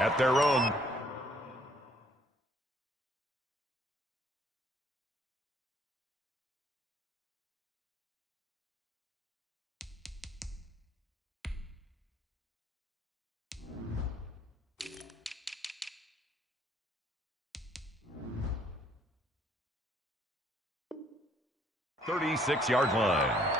at their own. .36-yard line.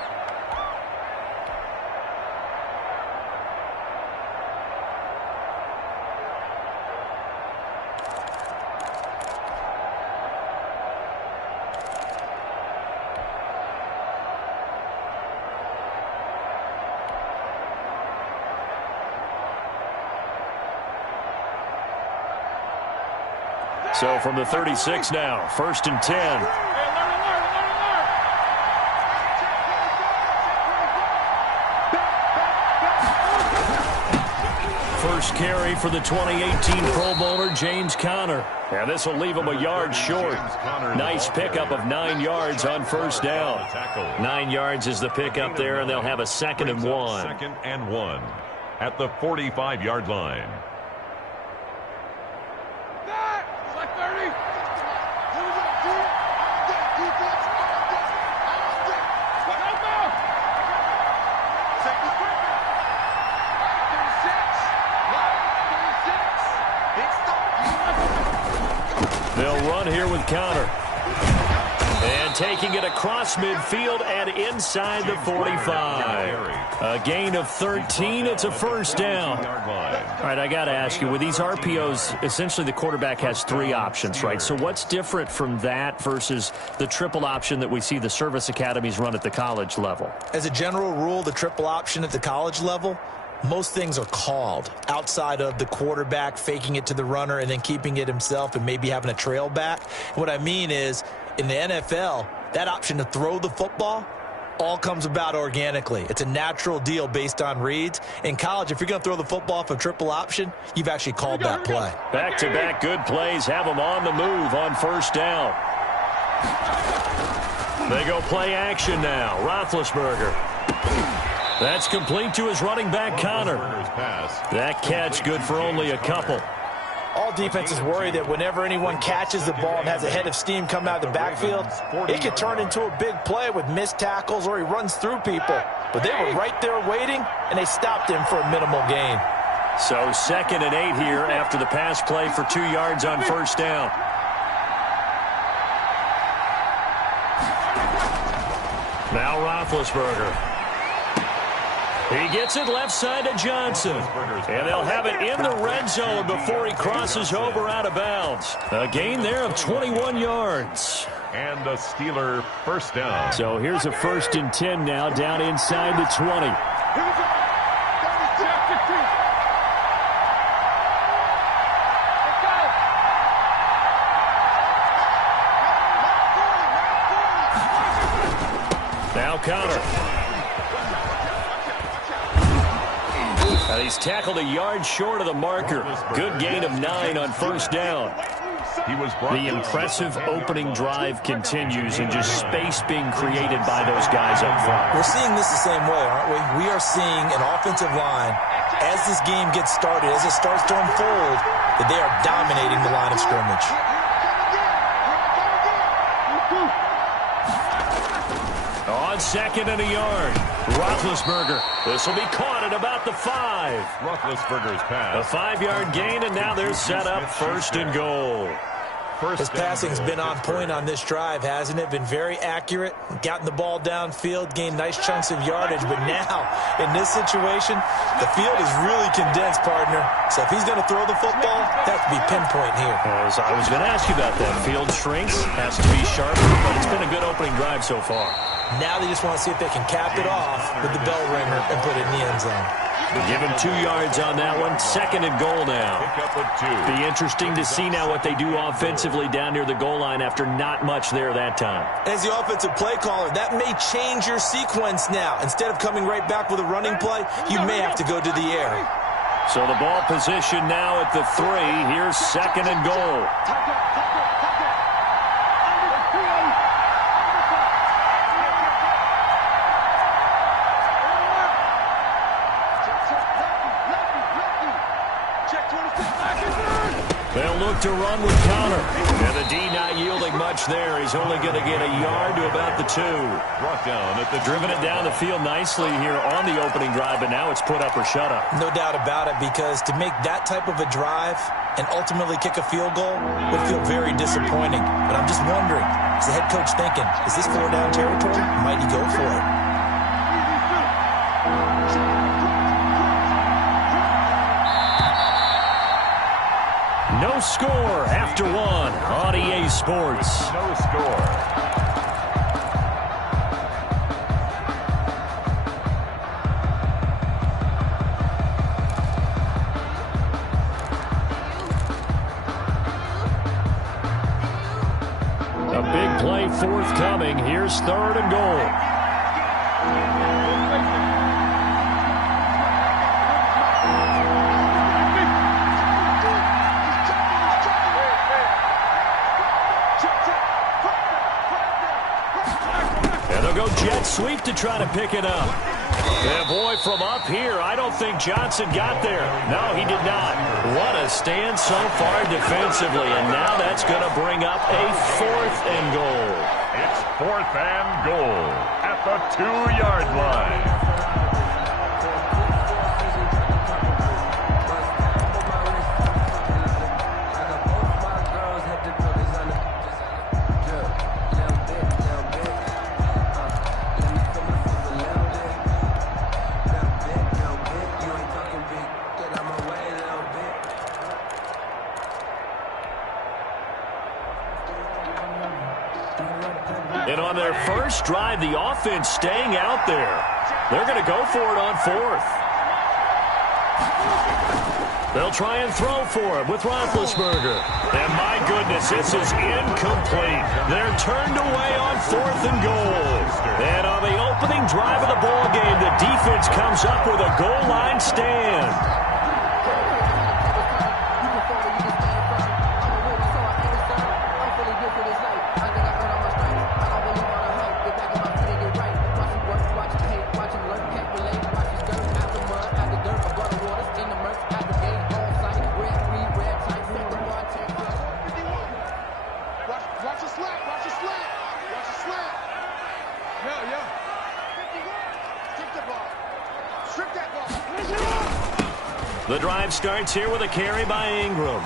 So from the 36 now, 1st and 10. First carry for the 2018 Pro Bowler, James Conner. And this will leave him a yard short. Nice pickup of 9 yards on first down. 9 yards is the pickup there, and they'll have a 2nd and 1. 2nd and 1 at the 45-yard line. They'll run here with Conner. And taking it across midfield and inside the 45. A gain of 13. It's a first down. All right, I got to ask you, with these RPOs, essentially the quarterback has 3 options, right? So what's different from that versus the triple option that we see the service academies run at the college level? As a general rule, the triple option at the college level, most things are called outside of the quarterback faking it to the runner and then keeping it himself and maybe having a trail back. What I mean is, in the NFL, that option to throw the football all comes about organically. It's a natural deal based on reads. In college, if you're going to throw the football for triple option, you've actually called that play. Back-to-back good plays have them on the move on first down. They go play action now. Roethlisberger. That's complete to his running back, Conner. That catch good for only a couple. All defenses worry that whenever anyone catches the ball and has a head of steam come out of the backfield, it could turn into a big play with missed tackles or he runs through people. But they were right there waiting, and they stopped him for a minimal gain. So 2nd and 8 here after the pass play for 2 yards on first down. Now Roethlisberger. He gets it left side to Johnson. And they'll have it in the red zone before he crosses over out of bounds. A gain there of 21 yards. And a Steeler first down. So here's a 1st and 10 now down inside the 20. Now Conner. And he's tackled a yard short of the marker. Good gain of 9 on first down. The impressive opening drive continues and just space being created by those guys up front. We're seeing this the same way, aren't we? We are seeing an offensive line, as this game gets started, as it starts to unfold, that they are dominating the line of scrimmage. On 2nd and a yard, Roethlisberger. This will be caught at about the 5. Roethlisberger's pass. A 5-yard gain, and now they're set up 1st and goal. His passing's been on point on this drive, hasn't it? Been very accurate, gotten the ball downfield, gained nice chunks of yardage. But now, in this situation, the field is really condensed, partner. So if he's going to throw the football, that has to be pinpoint here. As I was going to ask you about that. Field shrinks, has to be sharper, but it's been a good opening drive so far. Now they just want to see if they can cap it off with the bell ringer and put it in the end zone. Give him 2 yards on that one. 2nd and goal now. Pick up with 2. Be interesting to see now what they do offensively down near the goal line after not much there that time. As the offensive play caller, that may change your sequence now. Instead of coming right back with a running play, you may have to go to the air. So the ball position now at the 3. Here's 2nd and goal. They'll look to run with Connor. And the D not yielding much there. He's only going to get a yard to about the 2. Brought down at the driven it down the field nicely here on the opening drive, but now it's put up or shut up. No doubt about it, because to make that type of a drive and ultimately kick a field goal would feel very disappointing. But I'm just wondering, is the head coach thinking, is this 4-down territory? Might he go for it? No score after 1 on EA Sports. No score. A big play forthcoming. Here's 3rd and goal. Jet sweep to try to pick it up. And boy, from up here, I don't think Johnson got there. No, he did not. What a stand so far defensively, and now that's going to bring up a 4th and goal. It's 4th and goal at the 2-yard line. And on their first drive, the offense staying out there. They're going to go for it on 4th. They'll try and throw for it with Roethlisberger. And my goodness, this is incomplete. They're turned away on 4th and goal. And on the opening drive of the ball game, the defense comes up with a goal line stand. The drive starts here with a carry by Ingram.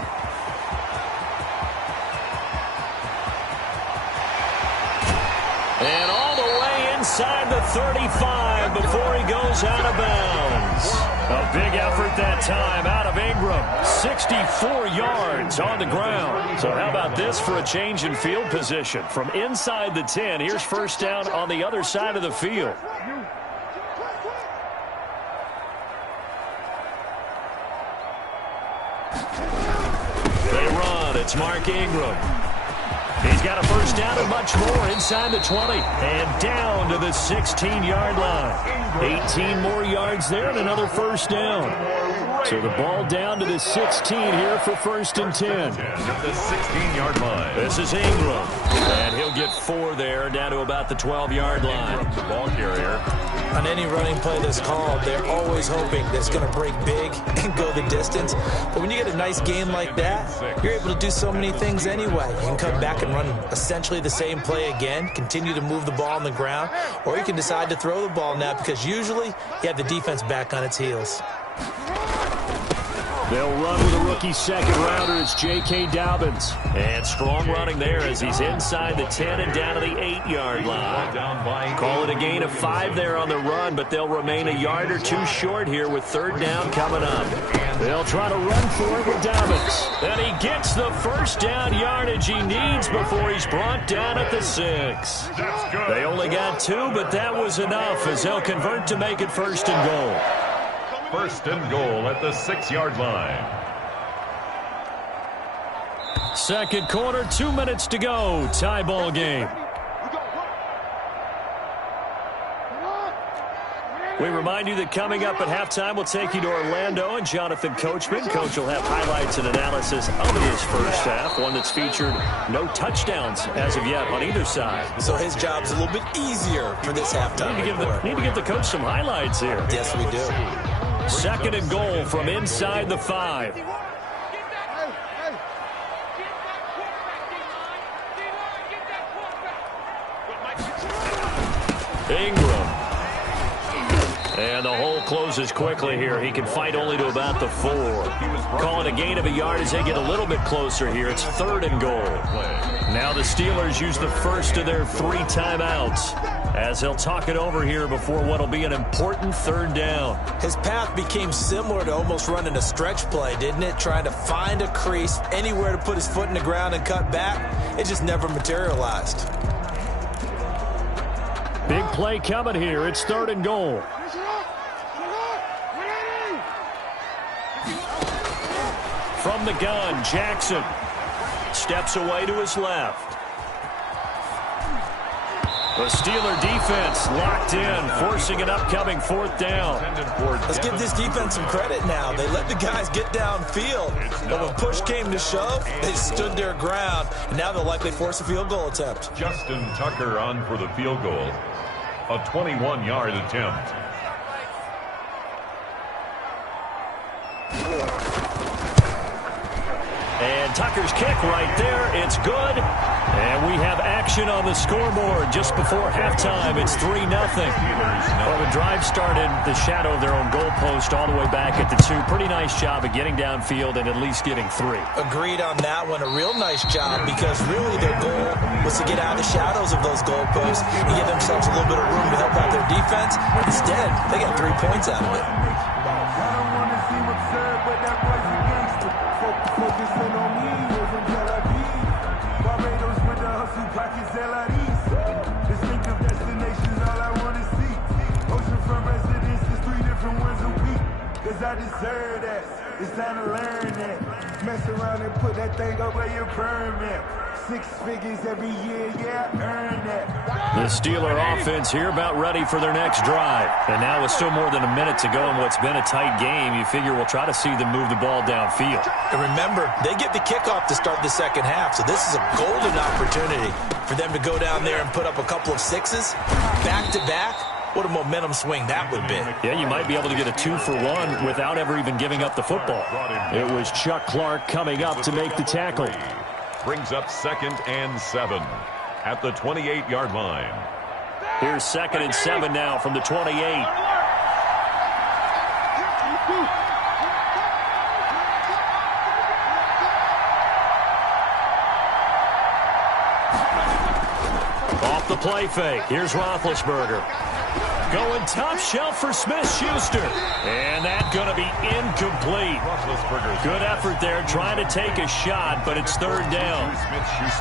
And all the way inside the 35 before he goes out of bounds. A big effort that time out of Ingram. 64 yards on the ground. So how about this for a change in field position? From inside the 10, here's 1st down on the other side of the field. It's Mark Ingram. He's got a 1st down and much more inside the 20 and down to the 16-yard line. 18 more yards there and another 1st down. So the ball down to the 16 here for 1st and 10. At the 16-yard line. This is Ingram. And he'll get 4 there down to about the 12-yard line. Ingram's the ball carrier. On any running play that's called, they're always hoping that it's going to break big and go the distance. But when you get a nice game like that, you're able to do so many things anyway. You can come back and run essentially the same play again, continue to move the ball on the ground, or you can decide to throw the ball now because usually you have the defense back on its heels. They'll run with a rookie 2nd-rounder. It's J.K. Dobbins. And strong running there as he's inside the 10 and down to the 8-yard line. Call it a gain of 5 there on the run, but they'll remain a yard or 2 short here with 3rd down coming up. They'll try to run for it with Dobbins. And he gets the 1st down yardage he needs before he's brought down at the 6. They only got 2, but that was enough as they'll convert to make it 1st and goal. 1st and goal at the 6-yard line. 2nd quarter, 2 minutes to go. Tie ball game. We remind you that coming up at halftime, we'll take you to Orlando and Jonathan Coachman. Coach will have highlights and analysis of his first half, one that's featured no touchdowns as of yet on either side. So his job's a little bit easier for this halftime. Need to give the coach some highlights here. Yes, we do. 2nd and goal from inside the 5. Ingram. And the hole closes quickly here. He can fight only to about the 4. Call it a gain of a yard as they get a little bit closer here. It's 3rd and goal. Now the Steelers use the first of their 3 timeouts as they'll talk it over here before what will be an important 3rd down. His path became similar to almost running a stretch play, didn't it? Trying to find a crease, anywhere to put his foot in the ground and cut back. It just never materialized. Big play coming here. It's 3rd and goal. From the gun, Jackson steps away to his left. The Steeler defense locked in, forcing an upcoming 4th down. Let's give this defense some credit now. They let the guys get downfield, but when push came to shove, they stood their ground, and now they'll likely force a field goal attempt. Justin Tucker on for the field goal. A 21-yard attempt. And Tucker's kick right there. It's good. And we have action on the scoreboard just before halftime. It's 3-0. Well, the drive started the shadow of their own goalpost all the way back at the 2. Pretty nice job of getting downfield and at least getting 3. Agreed on that one. A real nice job because really their goal was to get out of the shadows of those goalposts and give themselves a little bit of room to help out their defense. Instead, they got 3 points out of it. I deserve that. It's time to learn that. Mess around and put that thing up where your permit. 6 figures every year, yeah, earn that. The Steeler offense here about ready for their next drive. And now with still more than a minute to go in what's been a tight game, you figure we'll try to see them move the ball downfield. And remember, they get the kickoff to start the second half, so this is a golden opportunity for them to go down there and put up a couple of 6s back-to-back. What a momentum swing that would be. Yeah, you might be able to get a 2-for-1 without ever even giving up the football. It was Chuck Clark coming up to make the tackle. Brings up 2nd and 7 at the 28-yard line. Here's 2nd and 7 now from the 28. Off the play fake. Here's Roethlisberger. Going top shelf for Smith-Schuster. And that's going to be incomplete. Good effort there trying to take a shot, but it's 3rd down.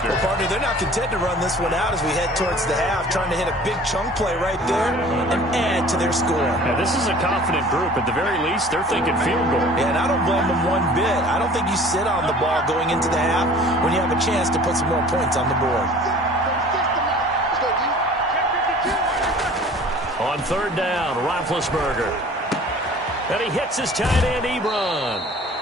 Well, partner, they're not content to run this one out as we head towards the half, trying to hit a big chunk play right there and add to their score. Yeah, this is a confident group. At the very least, they're thinking field goal. Yeah, and I don't blame them one bit. I don't think you sit on the ball going into the half when you have a chance to put some more points on the board. On 3rd down, Roethlisberger. And he hits his tight end, Ebron.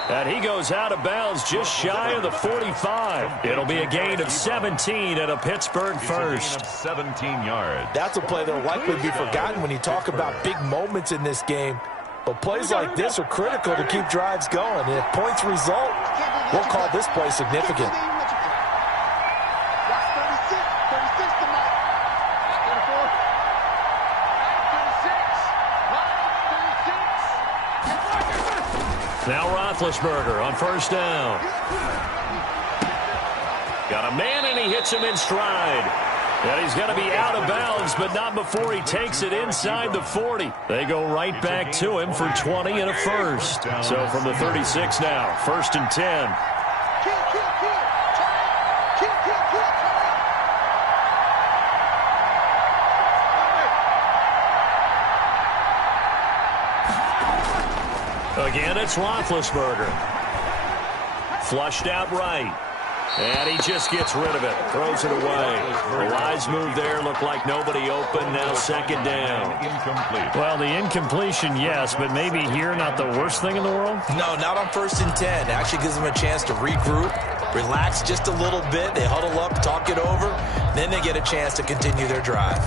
And he goes out of bounds just shy of the 45. It'll be a gain of 17 and a Pittsburgh first. 17 yards. That's a play that will likely be forgotten when you talk about big moments in this game. But plays like this are critical to keep drives going. And if points result, we'll call this play significant. Now Roethlisberger on 1st down. Got a man, and he hits him in stride. And he's going to be out of bounds, but not before he takes it inside the 40. They go right back to him for 20 and a first. So from the 36 now, 1st and 10. Again, it's Roethlisberger. Flushed out right. And he just gets rid of it. Throws it away. A wise move there. Looked like nobody open. Now 2nd down. Incomplete. Well, the incompletion, yes, but maybe here not the worst thing in the world? No, not on 1st and 10. Actually gives them a chance to regroup, relax just a little bit. They huddle up, talk it over. Then they get a chance to continue their drive.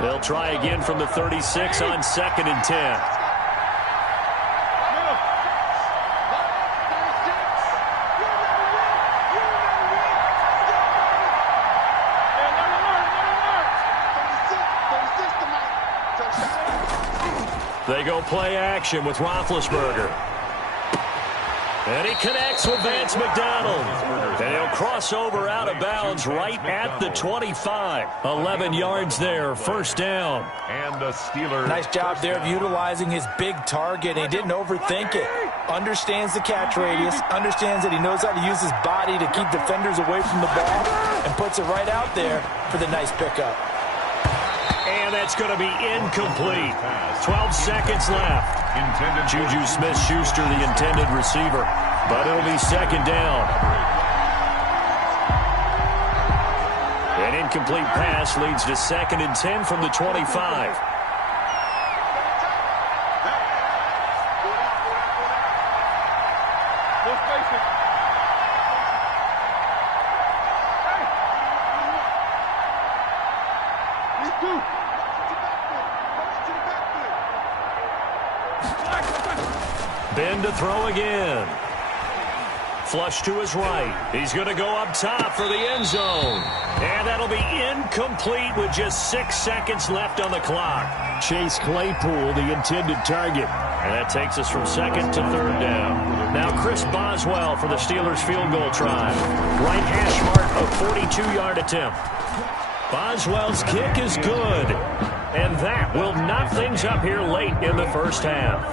They'll try again from the 36 on 2nd and 10. They go play action with Roethlisberger. And he connects with Vance McDonald. And he'll cross over out of bounds right at the 25. 11 yards there, first down. And the Steelers. Nice job there of utilizing his big target. He didn't overthink it. Understands the catch radius. Understands that he knows how to use his body to keep defenders away from the ball. And puts it right out there for the nice pickup. And that's going to be incomplete. 12 seconds left. Juju Smith-Schuster, the intended receiver. But it'll be second down. An incomplete pass leads to 2nd and 10 from the 25. Ben to throw again. Flush to his right. He's going to go up top for the end zone. And that'll be incomplete with just 6 seconds left on the clock. Chase Claypool, the intended target. And that takes us from 2nd to 3rd down. Now Chris Boswell for the Steelers field goal try. Right hash mark, a 42-yard attempt. Boswell's kick is good. And that will knock things up here late in the first half.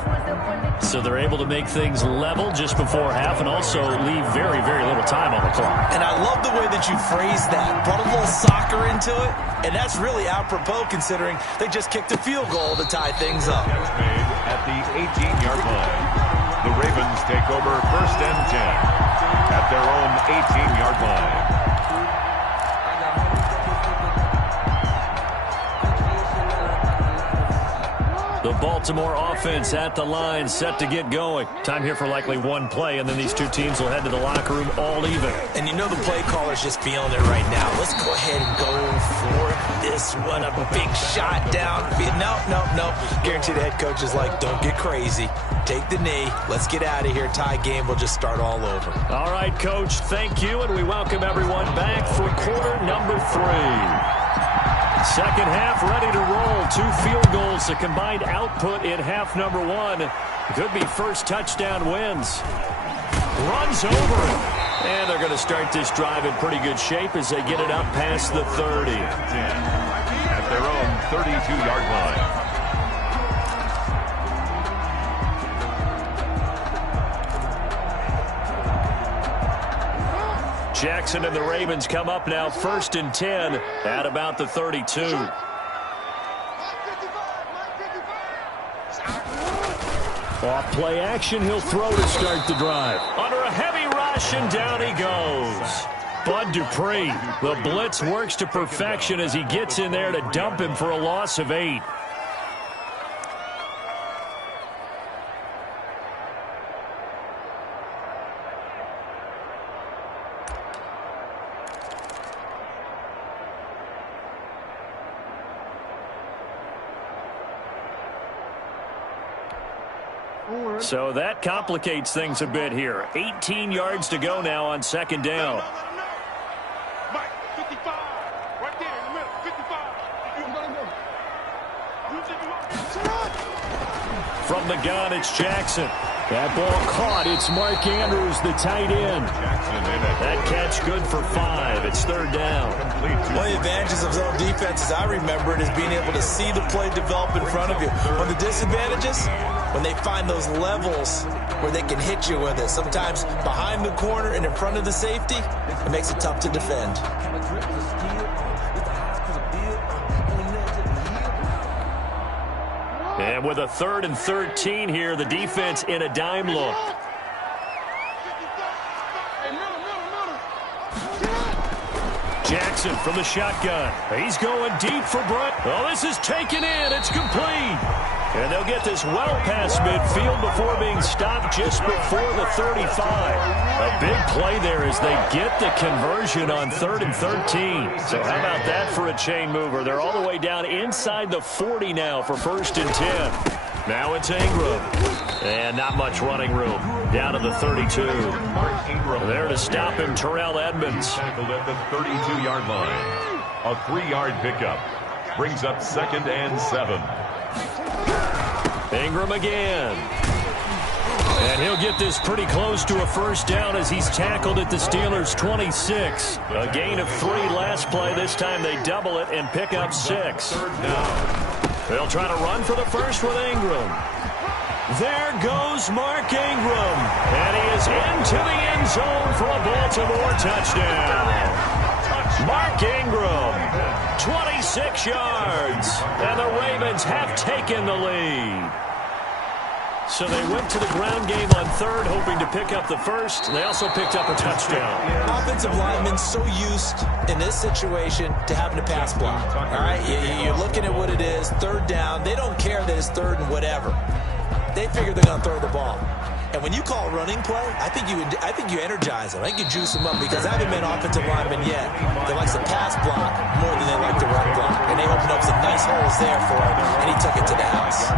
So they're able to make things level just before half and also leave very, very little time on the clock. And I love the way that you phrased that. Brought a little soccer into it. And that's really apropos considering they just kicked a field goal to tie things up. Made at the 18-yard line. The Ravens take over 1st and 10 at their own 18-yard line. The Baltimore offense at the line, set to get going. Time here for likely one play, and then these two teams will head to the locker room all even. And you know the play caller's just feeling it right now. Let's go ahead and go for this one. A big shot down. No. Guarantee the head coach is like, don't get crazy. Take the knee. Let's get out of here. Tie game. We'll just start all over. All right, Coach. Thank you, and we welcome everyone back for quarter number 3. Second half ready to roll. 2 field goals, the combined output in half number 1. Could be first touchdown wins. Runs over it. And they're going to start this drive in pretty good shape as they get it up past the 30. At their own 32-yard line. Jackson and the Ravens come up now 1st and 10 at about the 32. Off play action, he'll throw to start the drive. Under a heavy rush, and down he goes. Bud Dupree, the blitz works to perfection as he gets in there to dump him for a loss of 8. So that complicates things a bit here. 18 yards to go now on 2nd down. Mike, 55. Right there in the middle. 55. From the gun, it's Jackson. That ball caught. It's Mark Andrews, the tight end. That catch good for 5. It's 3rd down. One of the advantages of zone defense, as I remember it, is being able to see the play develop in front of you. One of the disadvantages, when they find those levels where they can hit you with it. Sometimes behind the corner and in front of the safety, it makes it tough to defend. And with a 3rd and 13 here, the defense in a dime look. Jackson from the shotgun. He's going deep for Bryant. Oh, this is taken in. It's complete. And they'll get this well past midfield before being stopped just before the 35. A big play there as they get the conversion on 3rd and 13. So how about that for a chain mover? They're all the way down inside the 40 now for 1st and 10. Now it's Ingram. And not much running room. Down to the 32. There to stop him, Terrell Edmonds. Tackled at the 32-yard line. A 3-yard pickup. Brings up 2nd and 7. Ingram again. And he'll get this pretty close to a first down as he's tackled at the Steelers' 26. A gain of 3 last play. This time they double it and pick up 6. They'll try to run for the first with Ingram. There goes Mark Ingram. And he is into the end zone for a Baltimore touchdown. Mark Ingram, 26 yards. And the Ravens have taken the lead. So they went to the ground game on third, hoping to pick up the first. They also picked up a touchdown. Offensive linemen so used in this situation to having to pass block. All right, you're looking at what it is, third down. They don't care that it's third and whatever. They figure they're going to throw the ball. And when you call running play, I think you energize them. I think you juice them up because I haven't been offensive lineman yet that likes to pass block more than they like to run block. And they opened up some nice holes there for him, and he took it to the house.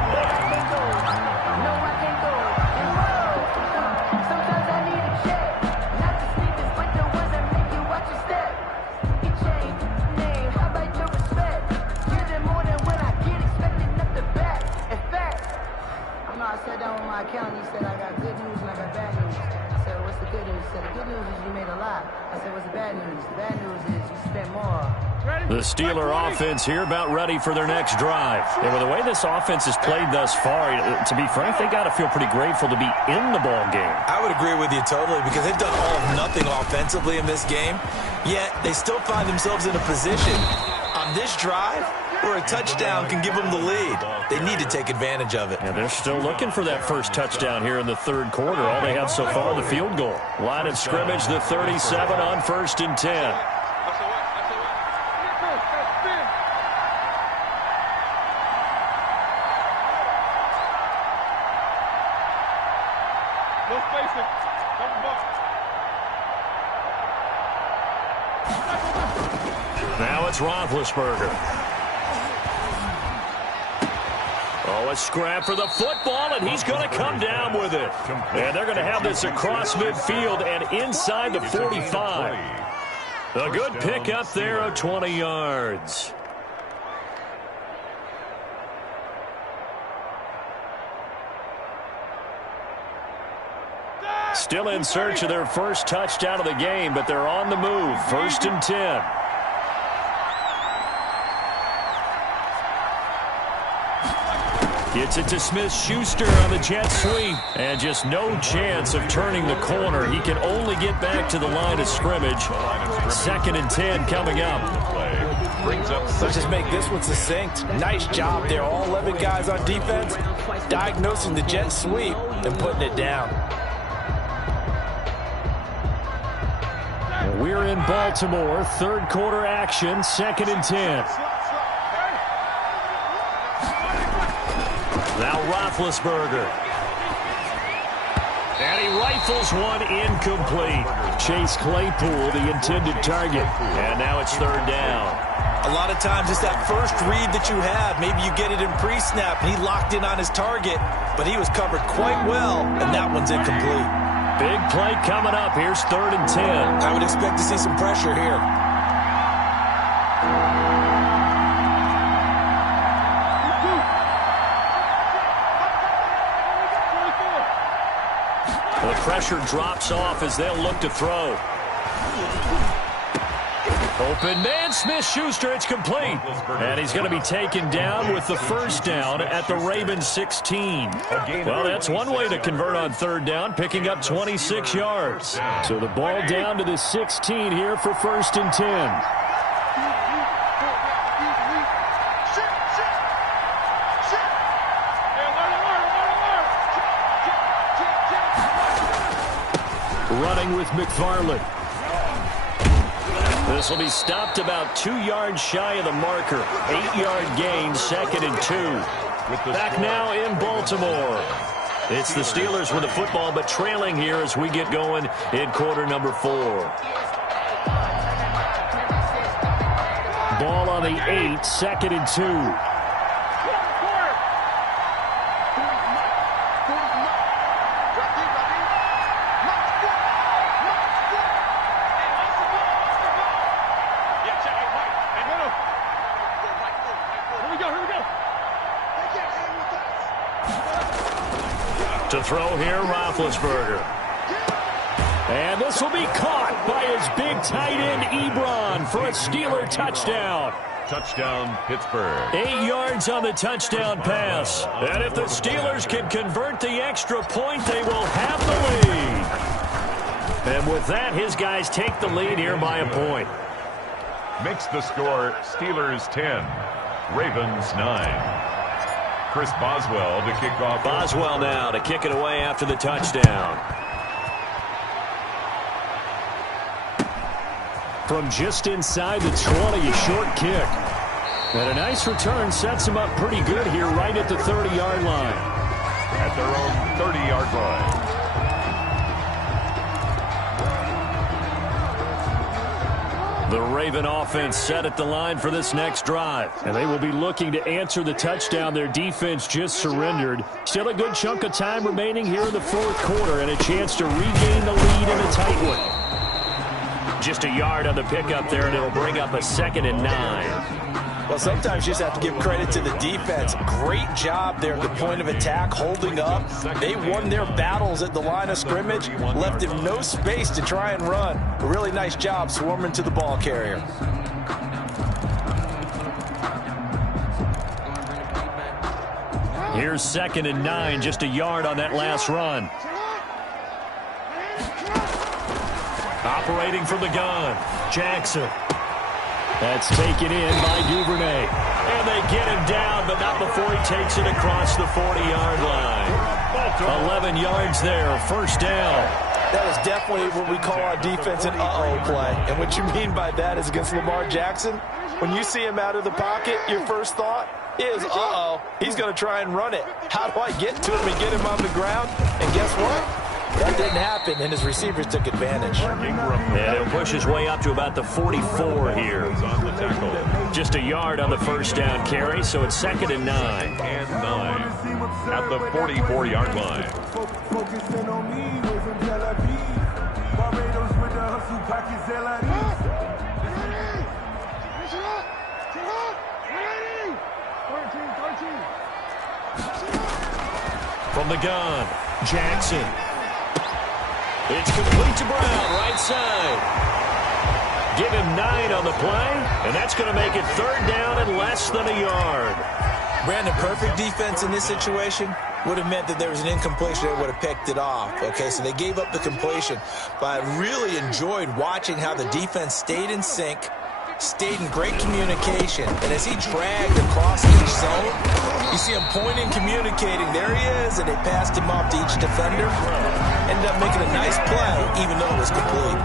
He said, I got good news and I got bad news. I said, what's the good news? He said, the good news is you made a lot. I said, what's the bad news? The bad news is you spent more. The Steeler offense here about ready for their next drive. And with the way this offense has played thus far, to be frank, they got to feel pretty grateful to be in the ball game. I would agree with you totally because they've done all of nothing offensively in this game, yet they still find themselves in a position on this drive where a touchdown can give them the lead. They need to take advantage of it. And they're still looking for that first touchdown here in the third quarter. All they have so far, the field goal. Line of scrimmage, the 37 on 1st and 10. Now it's Roethlisberger. Oh, a scrap for the football, and he's going to come down with it. And they're going to have this across midfield and inside the 45. A good pick up there of 20 yards. Still in search of their first touchdown of the game, but they're on the move. 1st and 10. Gets it to Smith-Schuster on the jet sweep. And just no chance of turning the corner. He can only get back to the line of scrimmage. 2nd and 10 coming up. Let's just make this one succinct. Nice job there. All 11 guys on defense diagnosing the jet sweep and putting it down. We're in Baltimore. Third quarter action. 2nd and 10. Now Roethlisberger. And he rifles one incomplete. Chase Claypool, the intended target. And now it's 3rd down. A lot of times it's that first read that you have. Maybe you get it in pre-snap, and he locked in on his target, but he was covered quite well, and that one's incomplete. Big play coming up. Here's 3rd and 10. I would expect to see some pressure here. The pressure drops off as they'll look to throw. Open man, Smith-Schuster, it's complete. And he's going to be taken down with the first down at the Ravens 16. Well, that's one way to convert on 3rd down, picking up 26 yards. So the ball down to the 16 here for 1st and 10. Running with McFarland. This will be stopped about 2 yards shy of the marker. 8-yard gain, 2nd and 2. Back now in Baltimore. It's the Steelers with the football, but trailing here as we get going in quarter number 4. Ball on the 8, 2nd and 2. To throw here, Roethlisberger. And this will be caught by his big tight end, Ebron, for a Steeler touchdown. Touchdown, Pittsburgh. 8 yards on the touchdown pass. And if the Steelers can convert the extra point, they will have the lead. And with that, his guys take the lead here by a point. Makes the score Steelers 10, Ravens 9. Chris Boswell to kick off. Boswell now to kick it away after the touchdown. From just inside the 20, a short kick. And a nice return sets him up pretty good here right at the 30-yard line. At their own 30-yard line. The Raven offense set at the line for this next drive. And they will be looking to answer the touchdown their defense just surrendered. Still a good chunk of time remaining here in the fourth quarter and a chance to regain the lead in a tight one. Just a yard on the pickup there, and it'll bring up a 2nd and 9. Well, sometimes you just have to give credit to the defense. Great job there at the point of attack, holding up. They won their battles at the line of scrimmage, left him no space to try and run. A really nice job swarming to the ball carrier. Here's 2nd and 9, just a yard on that last run. Operating from the gun, Jackson. That's taken in by Duvernay. And they get him down, but not before he takes it across the 40-yard line. 11 yards there, first down. That is definitely what we call our defense an uh-oh play. And what you mean by that is against Lamar Jackson, when you see him out of the pocket, your first thought is, uh-oh, he's going to try and run it. How do I get to him and get him on the ground? And guess what? That didn't happen, and his receivers took advantage. And he'll push his way up to about the 44 here. Just a yard on the first down carry, so it's 2nd and 9. And 9 at the 44-yard line. Focusing on me, we're from Tel Aviv. Barbados with the hustle pockets, LID. From the gun, Jackson. It's complete to Brown, right side. Give him 9 on the play, and that's going to make it 3rd down and less than a yard. Brandon, perfect defense in this situation would have meant that there was an incompletion. They would have picked it off. Okay, so they gave up the completion. But I really enjoyed watching how the defense stayed in sync, stayed in great communication. And as he dragged across each zone, you see him pointing, communicating. There he is, and they passed him off to each defender. Ended up making a nice play, even though it was complete.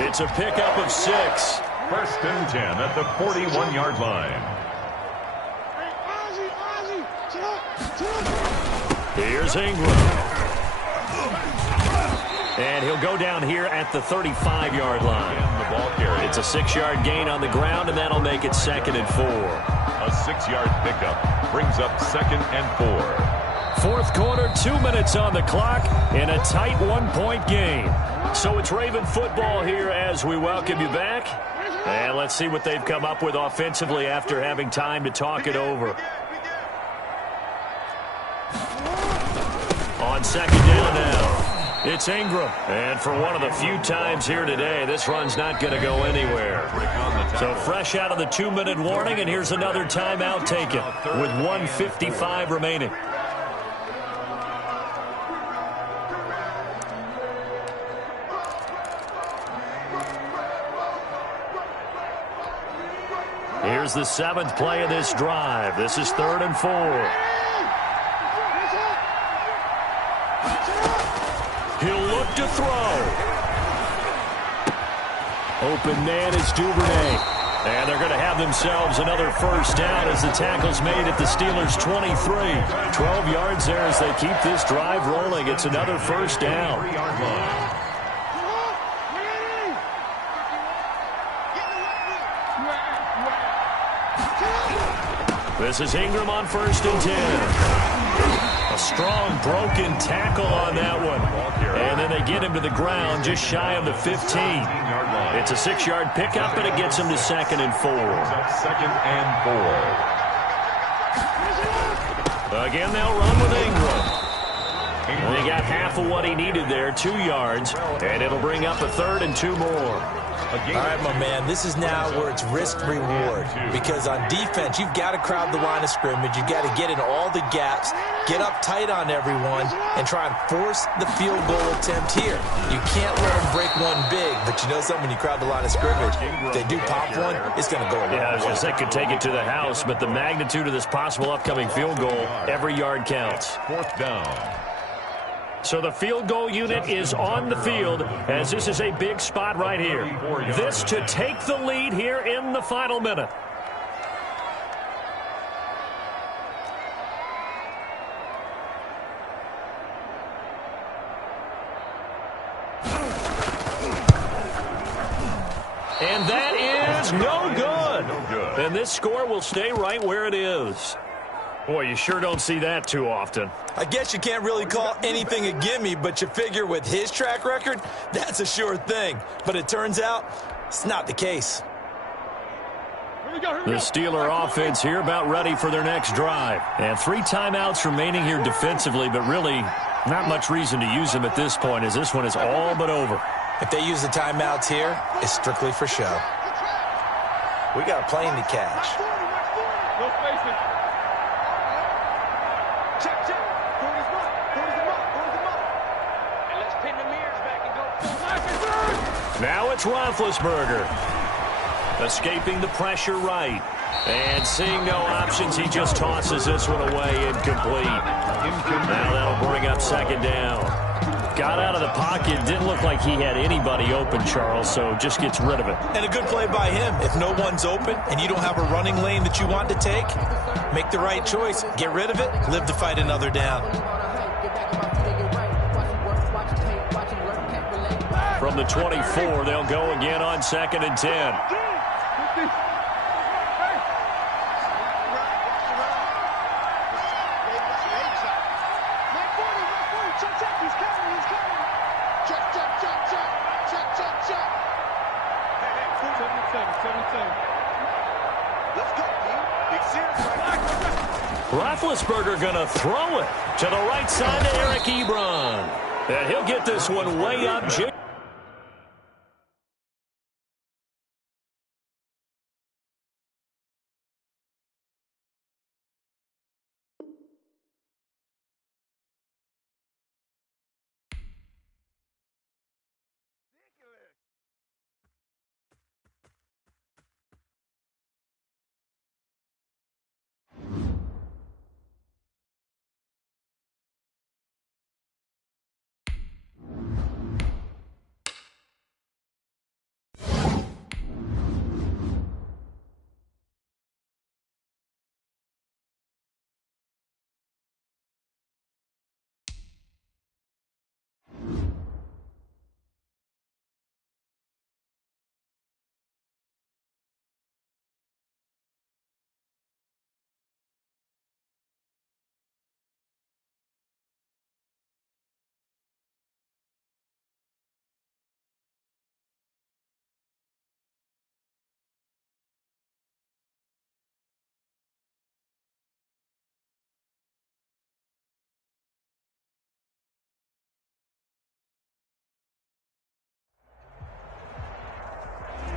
It's a pickup of 6. 1st and 10 at the 41-yard line. Here's Ingram. And he'll go down here at the 35-yard line. It's a 6-yard gain on the ground, and that'll make it 2nd and 4. A 6-yard pickup brings up 2nd and 4. Fourth quarter, 2 minutes on the clock in a tight 1-point game. So it's Raven football here as we welcome you back. And let's see what they've come up with offensively after having time to talk it over. On 2nd down now, it's Ingram. And for one of the few times here today, this run's not going to go anywhere. So fresh out of the 2-minute warning, and here's another timeout taken with 1:55 remaining. Here's the 7th play of this drive. This is 3rd and 4. He'll look to throw. Open man is Duvernay. And they're going to have themselves another first down as the tackle's made at the Steelers' 23. 12 yards there as they keep this drive rolling. It's another first down. This is Ingram on 1st and 10. A strong broken tackle on that one. And then they get him to the ground just shy of the 15. It's a 6-yard pickup, and it gets him to 2nd and 4. 2nd and 4. Again, they'll run with Ingram. he got half of what he needed there, 2 yards, and it'll bring up a 3rd and 2 more. All right, my man, this is now where it's risk-reward, because on defense, you've got to crowd the line of scrimmage. You've got to get in all the gaps, get up tight on everyone, and try and force the field goal attempt here. You can't let them break one big, but you know something, when you crowd the line of scrimmage, if they do pop one, it's going to go a long way. I was going to say could take it to the house, but the magnitude of this possible upcoming field goal, every yard counts. 4th down. So the field goal unit is on the field, as this is a big spot right here. This to take the lead here in the final minute. And that is no good. And this score will stay right where it is. Boy, you sure don't see that too often. I guess you can't really call anything a gimme, but you figure with his track record, that's a sure thing. But it turns out it's not the case. The Steeler offense here about ready for their next drive. And 3 timeouts remaining here defensively, but really not much reason to use them at this point, as this one is all but over. If they use the timeouts here, it's strictly for show. We got a plane to catch. No spacing. Check, check. Put his up. And let's pin the mirrors back and go. Now it's Roethlisberger. Escaping the pressure right. And seeing no options, he just tosses this one away incomplete. Now that'll bring up 2nd down. Got out of the pocket. Didn't look like he had anybody open, Charles, so just gets rid of it. And a good play by him. If no one's open and you don't have a running lane that you want to take, make the right choice. Get rid of it. Live to fight another down. From the 24, they'll go again on 2nd and 10. Roethlisberger going to throw it to the right side to Eric Ebron. And he'll get this one way up.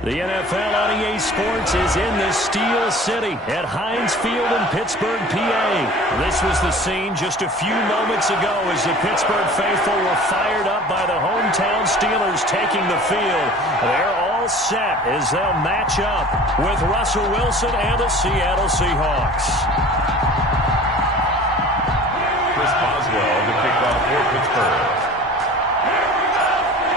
The NFL on EA Sports is in the Steel City at Heinz Field in Pittsburgh, PA. This was the scene just a few moments ago as the Pittsburgh faithful were fired up by the hometown Steelers taking the field. They're all set as they'll match up with Russell Wilson and the Seattle Seahawks. Chris Boswell to kick off for Pittsburgh.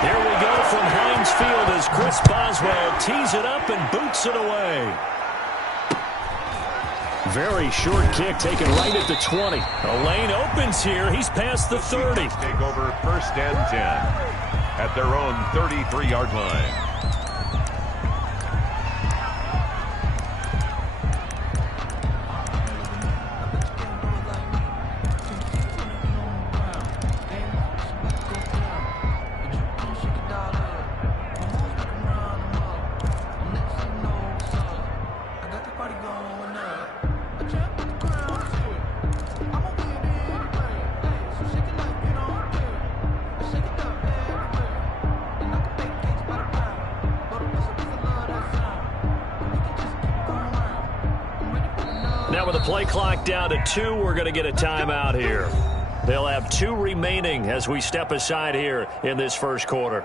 Here we go from Heinz Field as Chris Boswell tees it up and boots it away. Very short kick taken right at the 20. A lane opens here. He's past the 30. Take over 1st and 10 at their own 33-yard line. play clock down to 2. We're going to get a timeout here. They'll have 2 remaining as we step aside here in this first quarter.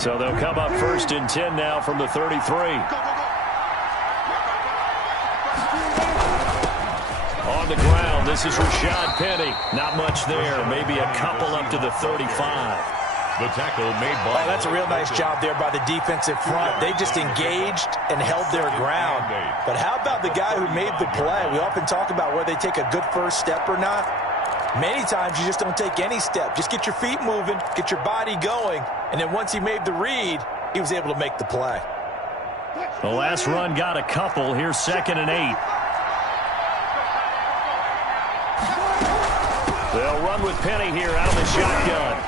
So they'll come up 1st and 10 now from the 33. On the ground, this is Rashad Penny. Not much there. Maybe a couple up to the 35. The tackle made by... Oh, that's a real nice job there by the defensive front. They just engaged and held their ground. But how about the guy who made the play? We often talk about whether they take a good first step or not. Many times you just don't take any step. Just get your feet moving, get your body going, and then once he made the read, he was able to make the play. The last run got a couple. Here's 2nd and 8. They'll run with Penny here out of the shotgun.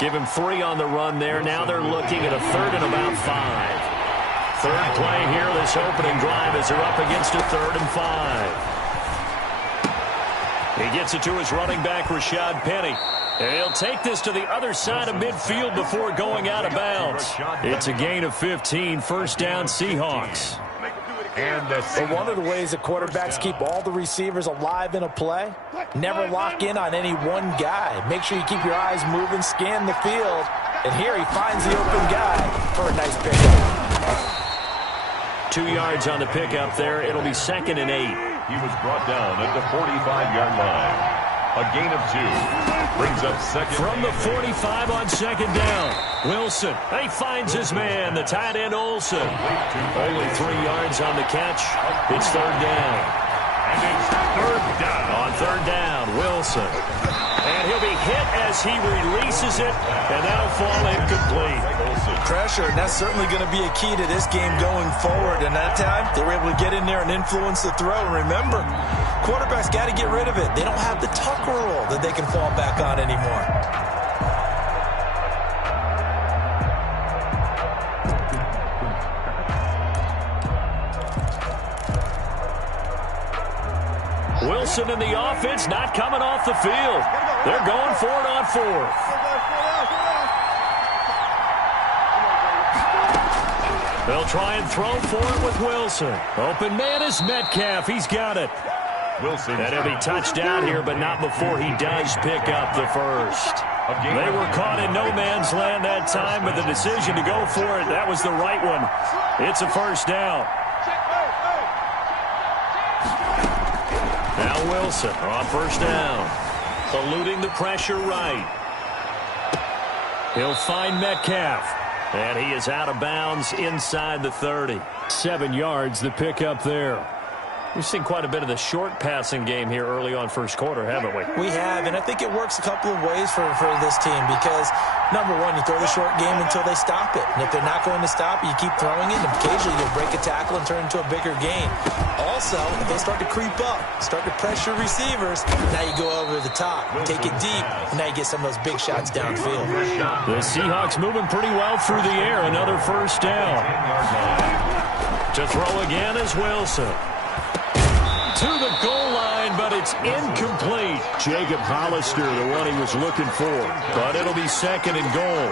Give him 3 on the run there. Now they're looking at a 3rd and about 5. Third play here, this opening drive as they're up against a 3rd and 5. He gets it to his running back, Rashad Penny. And he'll take this to the other side of midfield before going out of bounds. It's a gain of 15, 1st down Seahawks. But one of the ways that quarterbacks keep all the receivers alive in a play, never lock in on any one guy. Make sure you keep your eyes moving, scan the field. And here he finds the open guy for a nice pickup. 2 yards on the pickup there. It'll be 2nd and 8. He was brought down at the 45-yard line. A gain of 2. Brings up 2nd. From the 45 on 2nd down. Wilson. He finds his man, the tight end Olsen. Only 3 yards on the catch. It's 3rd down. And it's 3rd down. On 3rd down, Wilson. And he'll be hit as he releases it, and that'll fall incomplete. Pressure, and that's certainly going to be a key to this game going forward. And that time, they were able to get in there and influence the throw. And remember, quarterbacks got to get rid of it. They don't have the Tucker rule that they can fall back on anymore. Wilson in the offense not coming off the field. They're going for it on 4th. They'll try and throw for it with Wilson. Open man is Metcalf. He's got it. Wilson. And he'll be touchdown here, but not before he does pick up the 1st. They were caught in no man's land that time, but the decision to go for it, that was the right one. It's a 1st down. Now Wilson on 1st down. Eluding the pressure right. He'll find Metcalf. And he is out of bounds inside the 30. 7 yards, the pickup there. We've seen quite a bit of the short passing game here early on first quarter, haven't we? We have, and I think it works a couple of ways for this team because, number one, you throw the short game until they stop it. And if they're not going to stop it, you keep throwing it, and occasionally you'll break a tackle and turn it into a bigger gain. Also, if they start to creep up, start to pressure receivers, now you go over the top, take it deep, and now you get some of those big shots downfield. The Seahawks moving pretty well through the air. Another 1st down. To throw again is Wilson. To the goal line, but it's incomplete. Jacob Hollister, the one he was looking for. But it'll be 2nd and goal.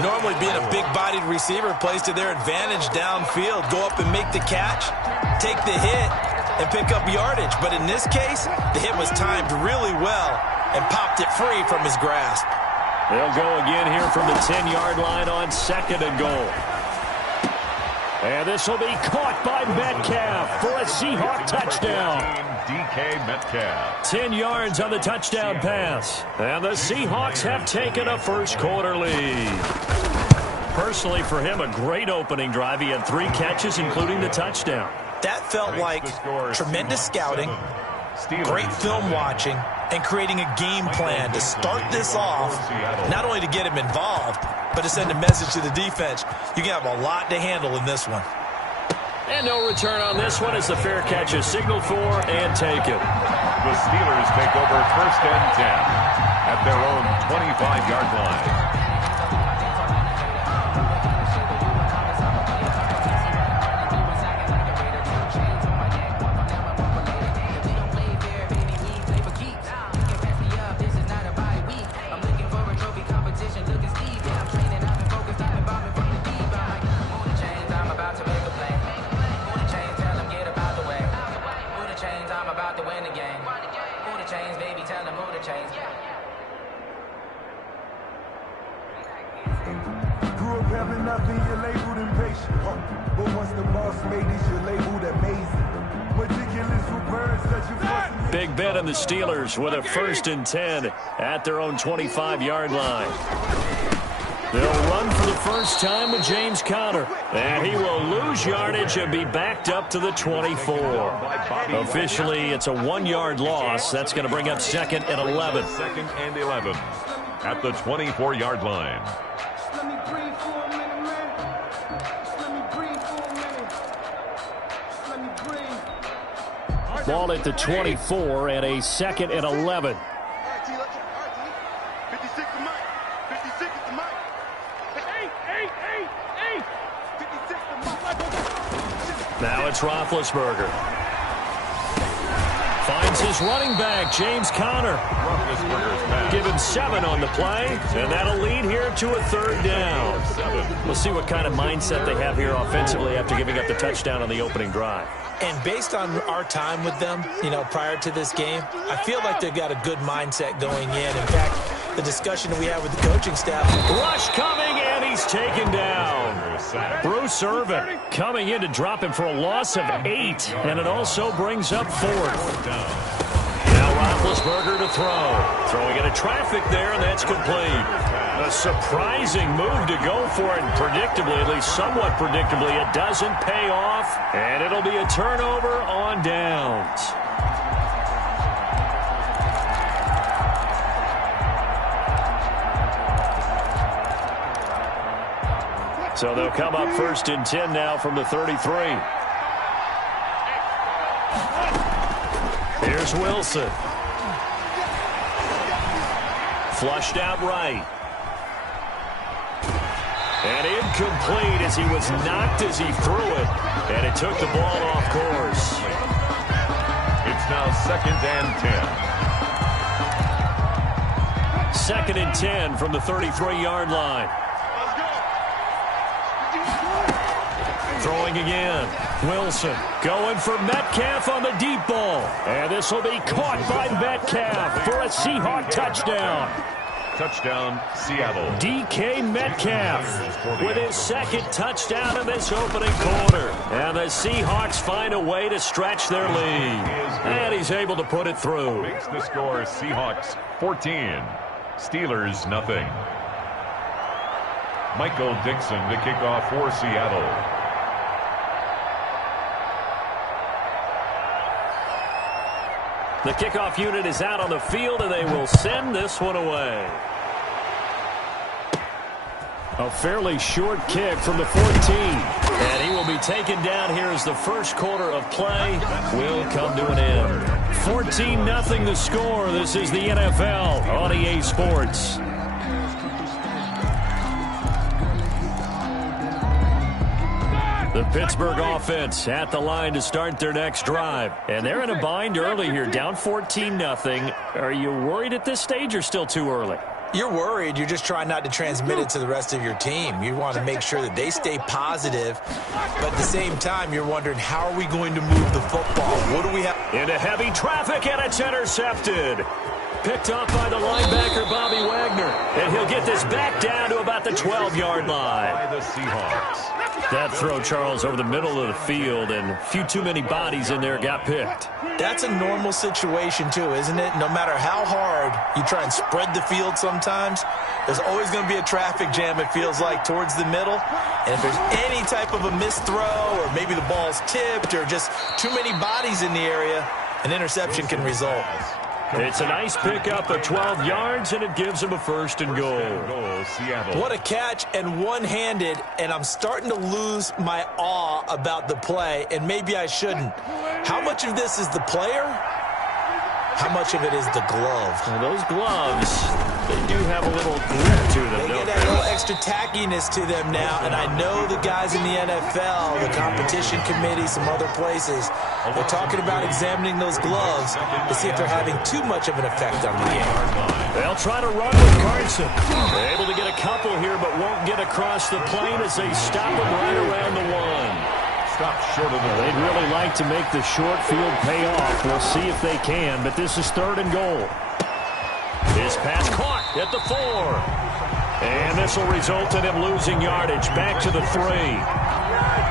Normally being a big-bodied receiver plays to their advantage downfield. Go up and make the catch, take the hit, and pick up yardage. But in this case, the hit was timed really well and popped it free from his grasp. They'll go again here from the 10-yard line on 2nd and goal. And this will be caught by Metcalf for a Seahawk touchdown. DK Metcalf. 10 yards on the touchdown pass. And the Seahawks have taken a first quarter lead. Personally, for him, a great opening drive. He had 3 catches, including the touchdown. That felt like tremendous scouting, great film watching, and creating a game plan to start this off, not only to get him involved, but to send a message to the defense. You can have a lot to handle in this one. And no return on this one as the fair catch is signaled for and taken. The Steelers take over 1st and 10 at their own 25-yard line. Grew up having nothing, you're labeled impatient. But once the boss made it, you're labeled amazing. Ridiculous with words that you Big Ben and the Steelers with a 1st and 10 at their own 25-yard line. They'll run for the first time with James Conner. And he will lose yardage and be backed up to the 24. Officially, it's a 1-yard loss. That's going to bring up 2nd and 11. 2nd and 11 at the 24-yard line. Let me breathe for a minute, man. Let me breathe for a minute. Let me breathe. Ball at the 24 and a 2nd and 11. 56 to Mike. 56 to Mike. Hey. 56 to Mike. Now it's Roethlisberger. Finds his running back, James Conner. Give him 7 on the play, and that'll lead here to a 3rd down. We'll see what kind of mindset they have here offensively after giving up the touchdown on the opening drive. And based on our time with them, prior to this game, I feel like they've got a good mindset going in. In fact, the discussion we have with the coaching staff. Rush coming, and he's taken down. Bruce Irvin coming in to drop him for a loss of 8, and it also brings up 4th. Now Roethlisberger to throw. Throwing into traffic there, and that's complete. A surprising move to go for it, and predictably, at least somewhat predictably, it doesn't pay off, and it'll be a turnover on downs. So they'll come up 1st and 10 now from the 33. Here's Wilson. Flushed out right. And incomplete as he was knocked as he threw it. And it took the ball off course. It's now 2nd and 10. 2nd and 10 from the 33-yard line. Throwing again. Wilson going for Metcalf on the deep ball. And this will be caught by Metcalf for a Seahawk touchdown. Touchdown, Seattle. DK Metcalf with his 2nd touchdown in this opening quarter. And the Seahawks find a way to stretch their lead. And he's able to put it through. Makes the score Seahawks 14, Steelers nothing. Michael Dixon to kick off for Seattle. The kickoff unit is out on the field, and they will send this one away. A fairly short kick from the 14. And he will be taken down here as the first quarter of play will come to an end. 14-0 the score. This is the NFL on EA Sports. The Pittsburgh offense at the line to start their next drive. And they're in a bind early here, down 14-0. Are you worried at this stage or still too early? You're worried. You're just trying not to transmit it to the rest of your team. You want to make sure that they stay positive. But at the same time, you're wondering, how are we going to move the football? What do we have? Into heavy traffic, and it's intercepted. Picked off by the linebacker, Bobby Wagner. And he'll get this back down to about the 12-yard line. By the Seahawks. That throw, Charles, over the middle of the field, and a few too many bodies in there got picked. That's a normal situation, too, isn't it? No matter how hard you try and spread the field sometimes, there's always going to be a traffic jam, it feels like, towards the middle. And if there's any type of a missed throw, or maybe the ball's tipped, or just too many bodies in the area, an interception can result. It's a nice pickup of 12 yards, and it gives him a 1st and goal. Seattle. What a catch, and one-handed, and I'm starting to lose my awe about the play, and maybe I shouldn't. How much of this is the player? How much of it is the glove? Well, those gloves, they do have a little grip to them, They don't get that little extra tackiness to them now, and I know the guys in the NFL, the competition committee, some other places, they're talking about examining those gloves to see if they're having too much of an effect on the game. They'll try to run with Carson. They're able to get a couple here, but won't get across the plane as they stop him right around the one. Stop short of the They'd really like to make the short field pay off. We'll see if they can, but this is 3rd and goal. His pass caught at the 4. And this will result in him losing yardage. Back to the 3.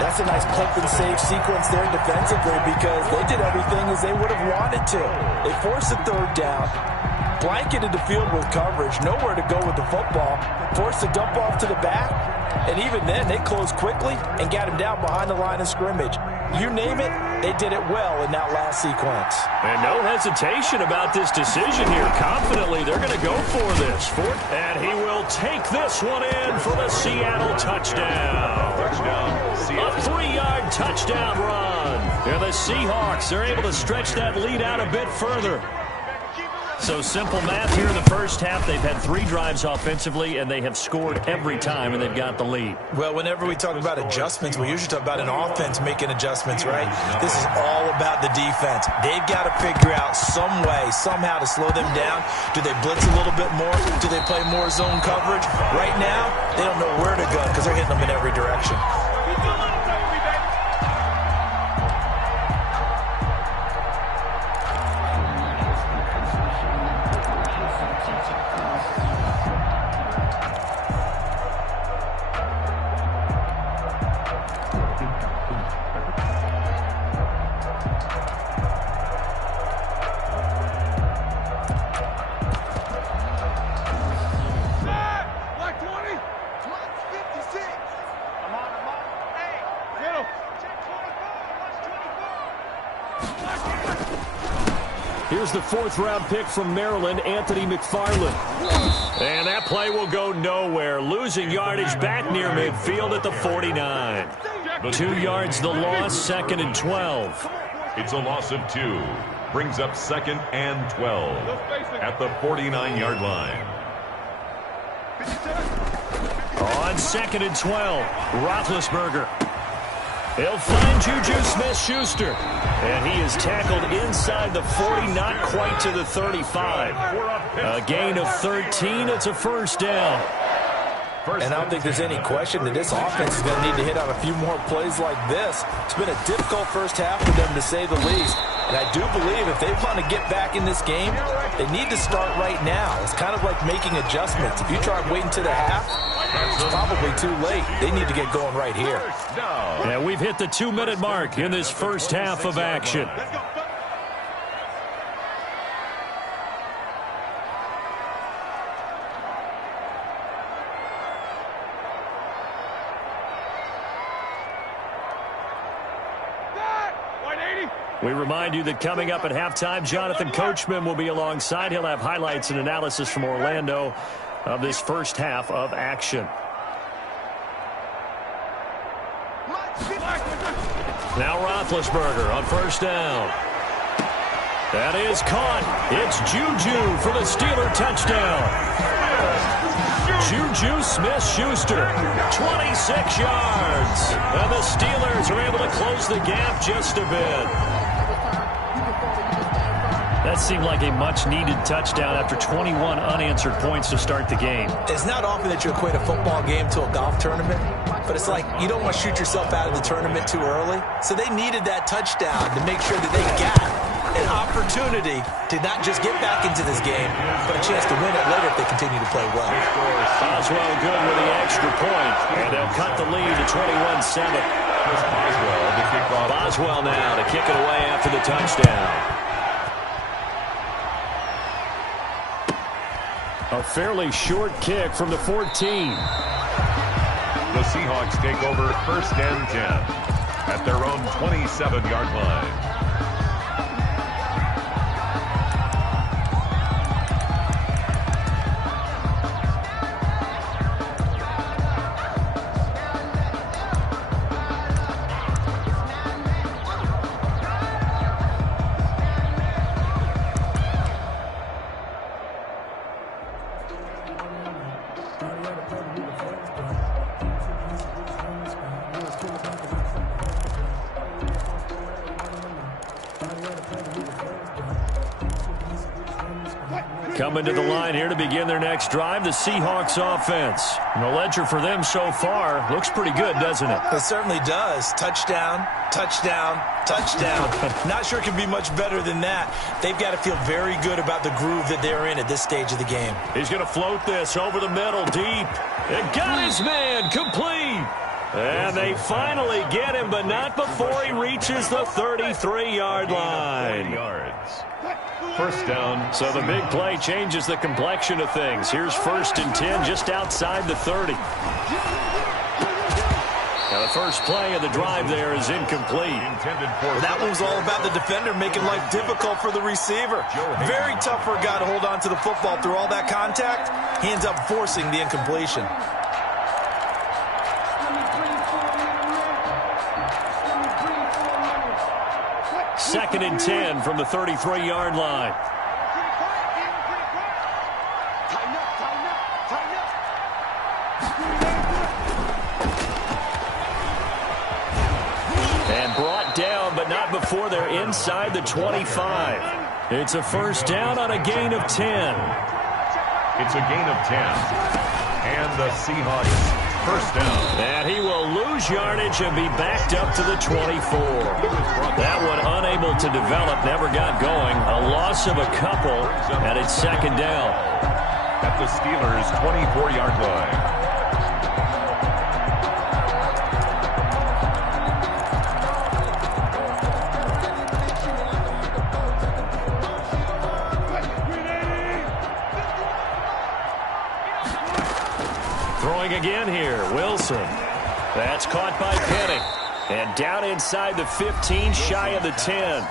That's a nice clip and save sequence there defensively because they did everything as they would have wanted to. They forced the 3rd down, blanketed the field with coverage, nowhere to go with the football, forced the dump off to the back, and even then they closed quickly and got him down behind the line of scrimmage. You name it, they did it well in that last sequence. And no hesitation about this decision here. Confidently, they're going to go for this. And he will take this one in for the Seattle touchdown. A 3-yard touchdown run. And the Seahawks are able to stretch that lead out a bit further. So simple math here in the first half. They've had 3 drives offensively, and they have scored every time, and they've got the lead. Well, whenever we talk about adjustments, we usually talk about an offense making adjustments, right? This is all about the defense. They've got to figure out some way, somehow to slow them down. Do they blitz a little bit more? Do they play more zone coverage? Right now, they don't know where to go because they're hitting them in every direction. Here's the 4th-round pick from Maryland, Anthony McFarland. And that play will go nowhere. Losing yardage back near midfield at the 49. 2 yards the loss, 2nd and 12. It's a loss of 2. Brings up 2nd and 12 at the 49-yard line. On 2nd and 12, Roethlisberger. He'll find Juju Smith-Schuster. And he is tackled inside the 40, not quite to the 35. A gain of 13. It's a 1st down. And I don't think there's any question that this offense is going to need to hit on a few more plays like this. It's been a difficult first half for them, to say the least. And I do believe if they want to get back in this game, they need to start right now. It's kind of like making adjustments. If you try waiting to the half, it's probably too late. They need to get going right here. And we've hit the 2-minute mark in this first half of action. We remind you that coming up at halftime, Jonathan Coachman will be alongside. He'll have highlights and analysis from Orlando of this first half of action. Now Roethlisberger on 1st down. That is caught. It's Juju for the Steeler touchdown. Juju Smith-Schuster, 26 yards. And the Steelers are able to close the gap just a bit. That seemed like a much-needed touchdown after 21 unanswered points to start the game. It's not often that you equate a football game to a golf tournament, but it's like you don't want to shoot yourself out of the tournament too early. So they needed that touchdown to make sure that they got an opportunity to not just get back into this game, but a chance to win it later if they continue to play well. Boswell good with the extra point, and they'll cut the lead to 21-7. Boswell now to kick it away after the touchdown. A fairly short kick from the 14. The Seahawks take over 1st and 10 at their own 27-yard line. Coming to the line here to begin their next drive, the Seahawks offense. And the ledger for them so far looks pretty good, doesn't it? It certainly does. Touchdown, touchdown, touchdown. Not sure it can be much better than that. They've got to feel very good about the groove that they're in at this stage of the game. He's going to float this over the middle, deep. And got his man, complete. And they finally get him, but not before he reaches the 33-yard line. First down. So the big play changes the complexion of things. Here's 1st and 10 just outside the 30. Now the first play of the drive there is incomplete. That one was all about the defender making life difficult for the receiver. Very tough for a guy to hold on to the football through all that contact. He ends up forcing the incompletion. Second and 10 from the 33-yard line. And brought down, but not before they're inside the 25. It's a first down on a gain of 10. It's a gain of 10. And the Seahawks first down. And he will lose yardage and be backed up to the 24. That one unable to develop, never got going. A loss of a couple, and it's second down. At the Steelers' 24-yard line. Throwing again here, Wilson. That's caught by Penning. And down inside the 15, shy of the 10.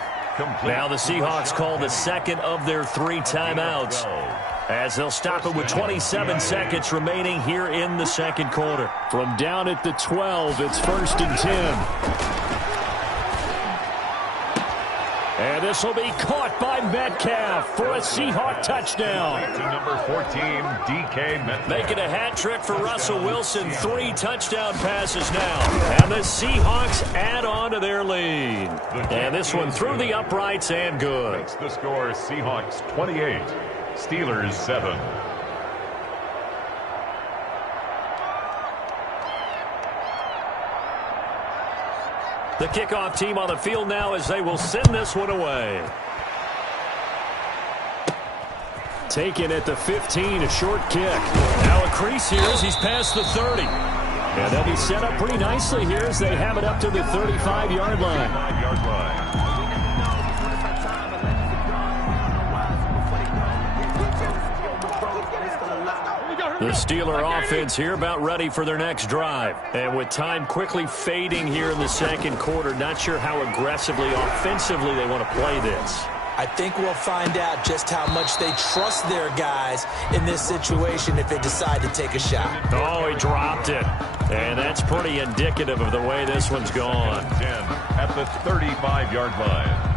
Now the Seahawks call the second of their 3 timeouts, as they'll stop it with 27 seconds remaining here in the second quarter. From down at the 12, it's 1st and 10. And this will be caught by Metcalf for a Seahawk touchdown. To number 14, DK Metcalf. Making a hat trick for Russell Wilson. 3 touchdown passes now. And the Seahawks add on to their lead. And this one through the uprights and good. Makes the score Seahawks 28, Steelers 7. The kickoff team on the field now as they will send this one away. Taken at the 15, a short kick. Now a crease here as he's past the 30. And they'll be set up pretty nicely here as they have it up to the 35-yard line. The Steeler offense here about ready for their next drive. And with time quickly fading here in the second quarter, not sure how aggressively, offensively they want to play this. I think we'll find out just how much they trust their guys in this situation if they decide to take a shot. Oh, he dropped it. And that's pretty indicative of the way this one's gone. 10 at the 35-yard line.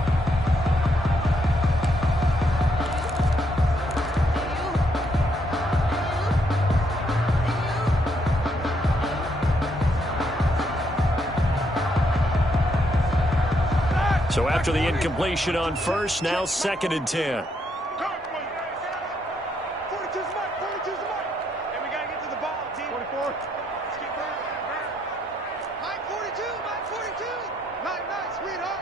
So after the incompletion on first, now 2nd and 10. 42's Mike. 42's Mike. And we got to get to the ball, team. 24. Let's get burning. Mike 42. Mike 42. Mike, nice, sweetheart.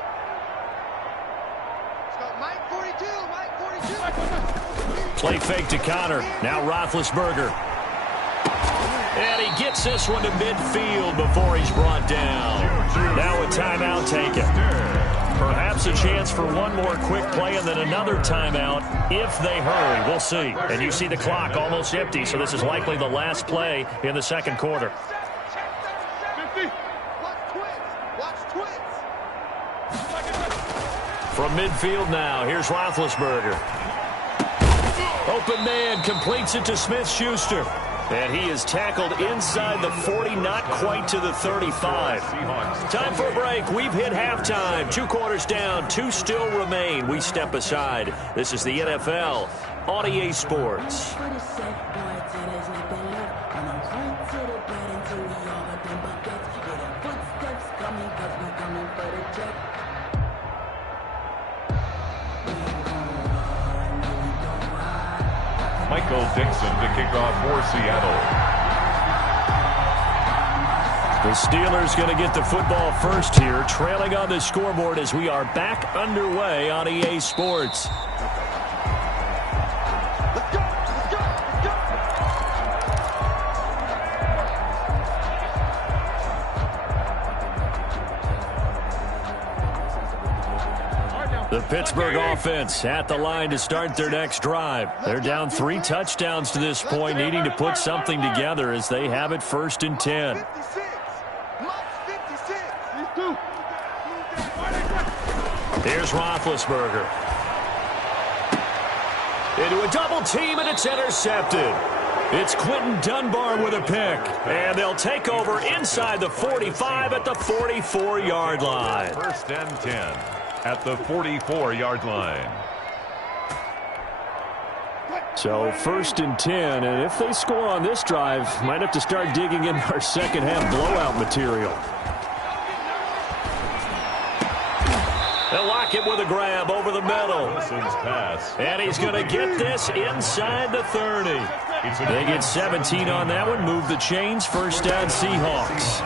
Let's go. Mike 42. Mike 42. Play fake to Connor. Now Roethlisberger. And he gets this one to midfield before he's brought down. Now a timeout taken. Perhaps a chance for one more quick play and then another timeout if they hurry. We'll see. And you see the clock almost empty, so this is likely the last play in the second quarter. 50. Watch twins. From midfield now, here's Roethlisberger. Open man completes it to Smith-Schuster. And he is tackled inside the 40, not quite to the 35. Time for a break. We've hit halftime. 2 quarters down, 2 still remain. We step aside. This is the NFL on EA Sports. Michael Dixon to kick off for Seattle. The Steelers going to get the football first here, trailing on the scoreboard as we are back underway on EA Sports. The Pittsburgh offense at the line to start their next drive. They're down 3 touchdowns to this point, needing to put something together as they have it 1st and 10. Here's Roethlisberger. Into a double team, and it's intercepted. It's Quinton Dunbar with a pick. And they'll take over inside the 45 at the 44-yard line. 1st and 10 at the 44-yard line. So 1st and 10, and if they score on this drive, might have to start digging in our second half blowout material. They'll lock it with a grab over the middle. Wilson's pass. And he's going to get this inside the 30. They get 17 on that one, move the chains, 1st down Seahawks.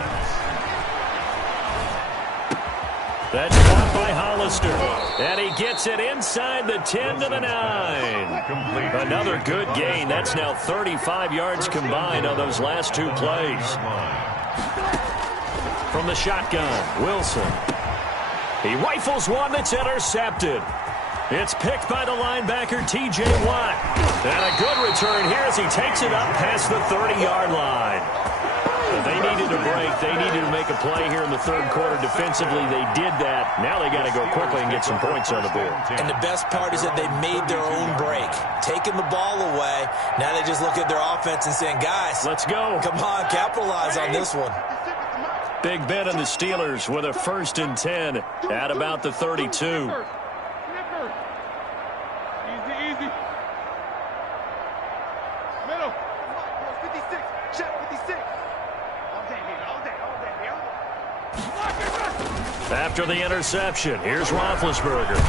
That's caught by Hollister. And he gets it inside the 10 to the 9. Another good gain. That's now 35 yards combined on those last 2 plays. From the shotgun, Wilson. He rifles one that's intercepted. It's picked by the linebacker, T.J. Watt. And a good return here as he takes it up past the 30-yard line. They needed a break. They needed to make a play here in the 3rd quarter defensively. They did that. Now they got to go quickly and get some points on the board. And the best part is that they made their own break. Taking the ball away. Now they just look at their offense and saying, guys, let's go. Come on, capitalize on this one. Big Ben and the Steelers with a 1st and 10 at about the 32. Easy. Middle. 56. Check 56. After the interception, here's Roethlisberger.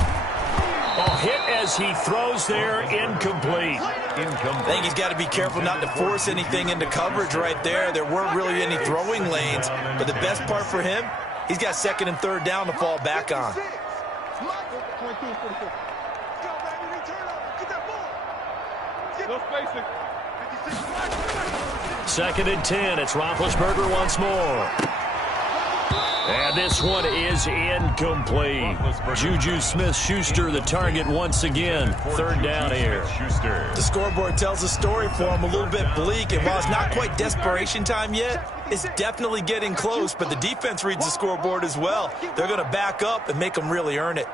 Oh, hit as he throws there, incomplete. I think he's got to be careful not to force anything into coverage right there. There weren't really any throwing lanes, but the best part for him, he's got 2nd and 3rd down to fall back on. 2nd and 10. It's Roethlisberger once more. And this one is incomplete. Juju Smith-Schuster the target once again. 3rd down here. The scoreboard tells a story for him, a little bit bleak, and while it's not quite desperation time yet, it's definitely getting close, but the defense reads the scoreboard as well. They're going to back up and make them really earn it.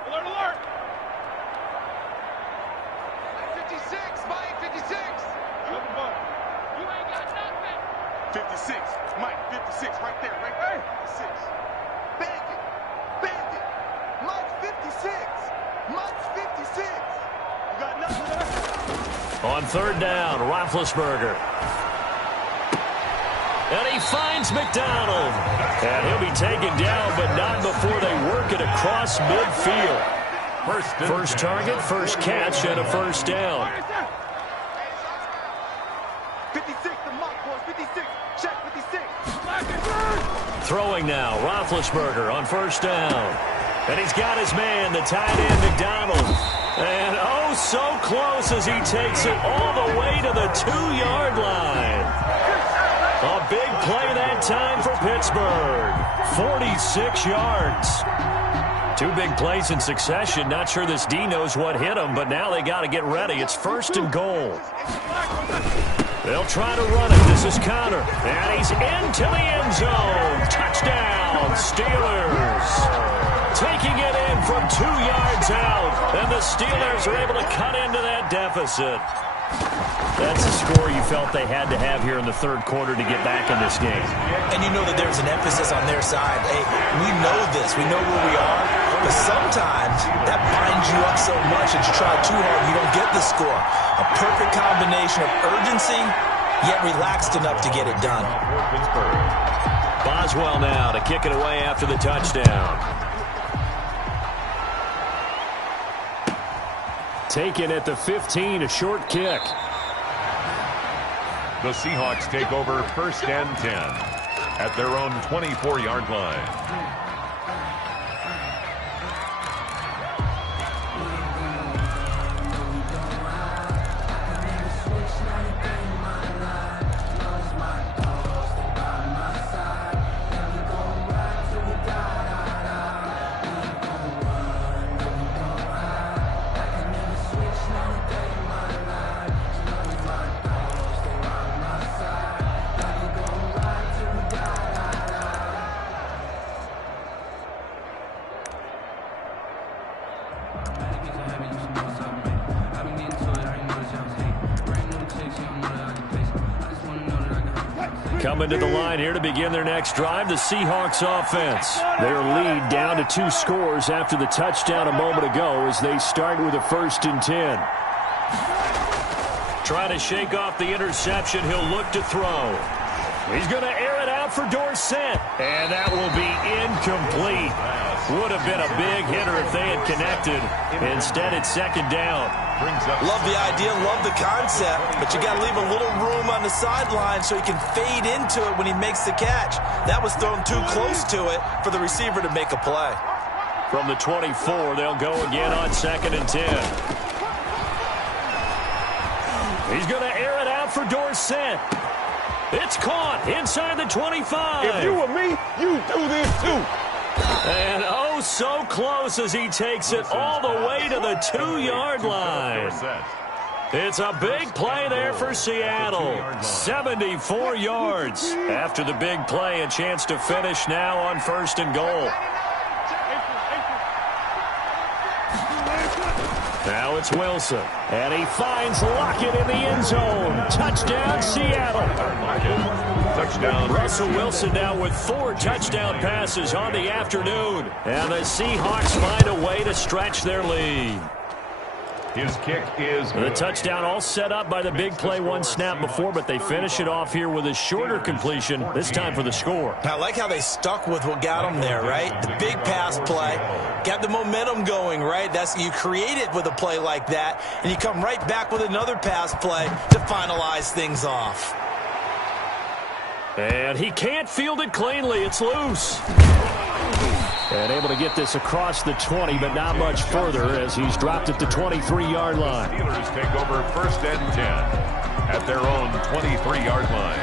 56, Mike, 56, right there, right there. 56. Bandit, Mike 56. Mike's 56. You got nothing. On 3rd down, Roethlisberger. And he finds McDonald. And he'll be taken down, but not before they work it across midfield. First target, 1st catch, and a 1st down. 56, the Mike boys, 56. Check 56. Throwing now, Roethlisberger on 1st down. And he's got his man, the tight end, McDonald. And oh, so close as he takes it all the way to the 2-yard line. A big play that time for Pittsburgh. 46 yards. 2 big plays in succession. Not sure this D knows what hit him, but now they got to get ready. It's 1st and goal. They'll try to run it. This is Conner. And he's into the end zone. Touchdown, Steelers. Taking it in from 2 yards out. And the Steelers are able to cut into that deficit. That's a score you felt they had to have here in the 3rd quarter to get back in this game. And you know that there's an emphasis on their side. Hey, we know this. We know where we are. But sometimes that binds you up so much that you try too hard and you don't get the score. A perfect combination of urgency, yet relaxed enough to get it done. Boswell now to kick it away after the touchdown. Taken at the 15, a short kick. The Seahawks take over 1st and 10 at their own 24-yard line. Coming to the line here to begin their next drive, the Seahawks offense. Their lead down to 2 scores after the touchdown a moment ago as they start with a 1st and 10. Trying to shake off the interception. He'll look to throw. He's going to air it out for Dorsett. And that will be incomplete. Would have been a big hitter if they had connected. Instead, it's 2nd down. Love the idea, love the concept, but you got to leave a little room on the sideline so he can fade into it when he makes the catch. That was thrown too close to it for the receiver to make a play. From the 24, they'll go again on 2nd and 10. He's going to air it out for Dorsett. It's caught inside the 25. If you were me, you do this too. And oh, so close as he takes it all the way to the 2-yard line. It's a big play there for Seattle. 74 yards. After the big play, a chance to finish now on 1st and goal. Now it's Wilson. And he finds Lockett in the end zone. Touchdown, Seattle. Touchdown. Russell Wilson now with 4 touchdown passes on the afternoon. And the Seahawks find a way to stretch their lead. His kick is The touchdown all set up by the big play 1 snap before, but they finish it off here with a shorter completion, this time for the score. I like how they stuck with what got them there, right? The big pass play, got the momentum going, right? You create it with a play like that, and you come right back with another pass play to finalize things off. And he can't field it cleanly. It's loose. And able to get this across the 20, but not much further as he's dropped at the 23-yard line. Steelers take over 1st and 10 at their own 23-yard line.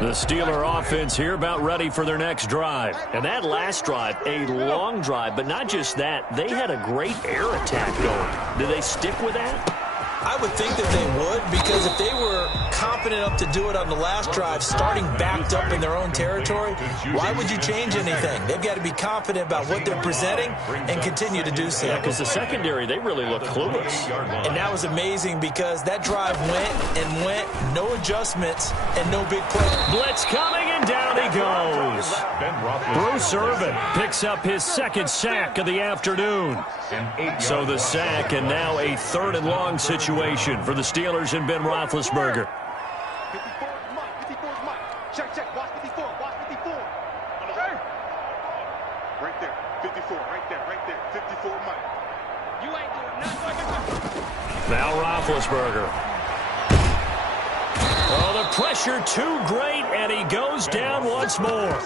The Steeler offense here about ready for their next drive. And that last drive, a long drive, but not just that. They had a great air attack going. Do they stick with that? I would think that they would, because if they were confident enough to do it on the last drive, starting backed up in their own territory, why would you change anything? They've got to be confident about what they're presenting and continue to do so. Yeah, because the secondary, they really look clueless. And that was amazing because that drive went, no adjustments, and no big play. Blitz coming, and down he goes. Bruce Irvin picks up his 2nd sack of the afternoon. So the sack, and now a 3rd and long situation for the Steelers and Ben Roethlisberger. 54 is Mike. 54 is Mike. Check. Watch 54. Watch 54. Okay. Right there. 54. Right there. 54 Mike. You ain't doing nothing. Now Roethlisberger. Oh, the pressure too great, and he goes down once more.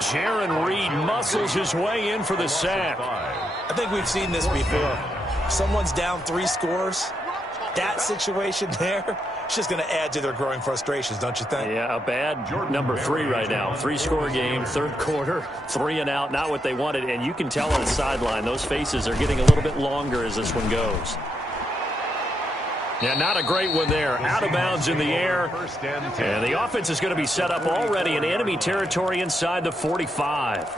Jaron Reed muscles his way in for the sack. I think we've seen this before. Someone's down 3 scores. That situation there, it's just going to add to their growing frustrations, don't you think? Yeah, a bad number 3 right now. 3-score game, 3rd quarter, 3 and out, not what they wanted. And you can tell on the sideline, those faces are getting a little bit longer as this one goes. Yeah, not a great one there. Out of bounds in the air. And the offense is going to be set up already in enemy territory inside the 45.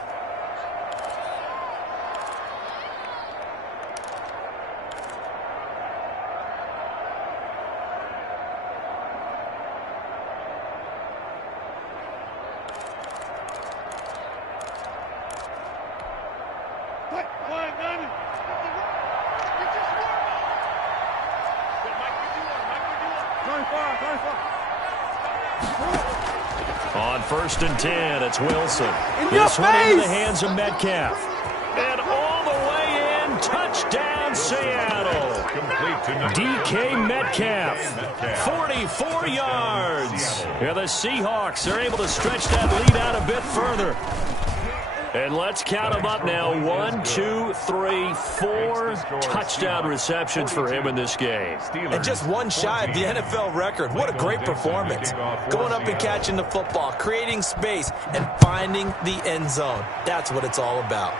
On 1st and 10, it's Wilson. This one into the hands of Metcalf. And all the way in, touchdown. down, Seattle. DK Metcalf, 44 yards. And the Seahawks are able to stretch that lead out a bit further. And let's count them up now. 1, 2, 3, 4 touchdown receptions for him in this game. And just one shy of the NFL record. What a great performance. Going up and catching the football, creating space, and finding the end zone. That's what it's all about.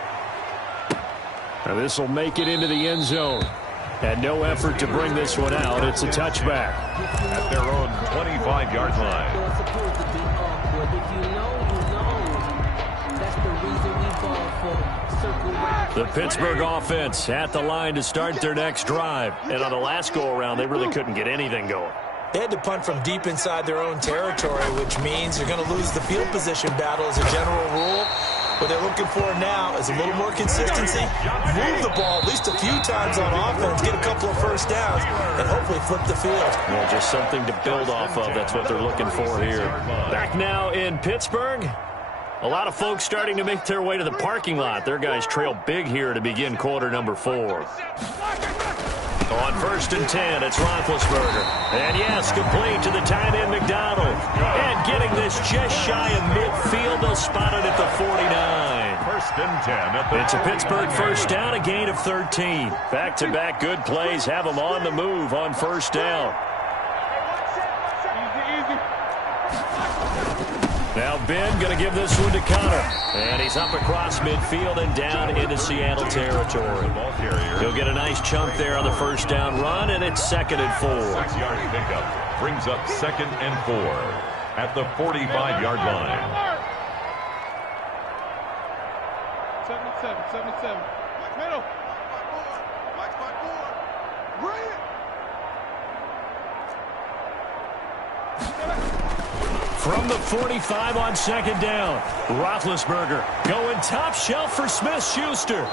Now this will make it into the end zone. And no effort to bring this one out. It's a touchback. At their own 25-yard line. The Pittsburgh offense at the line to start their next drive. And on the last go-around, they really couldn't get anything going. They had to punt from deep inside their own territory, which means they're going to lose the field position battle as a general rule. What they're looking for now is a little more consistency, move the ball at least a few times on offense, get a couple of first downs, and hopefully flip the field. Well, just something to build off of. That's what they're looking for here. Back now in Pittsburgh. A lot of folks starting to make their way to the parking lot. Their guys trail big here to begin quarter number 4. On 1st and 10, it's Roethlisberger. And yes, complete to the tight end McDonald. And getting this just shy of midfield, they'll spot it at the 49. 1st and 10 at the It's a Pittsburgh first down, a gain of 13. Back-to-back good plays have them on the move on first down. Now Ben going to give this one to Connor. And he's up across midfield and down into Seattle territory. He'll get a nice chunk there on the first down run, and it's 2nd and 4. 6-yard pickup brings up 2nd and 4 at the 45-yard line. 7-7. Middle. Black spot forward. Bring it. From the 45 on 2nd down, Roethlisberger going top shelf for Smith-Schuster.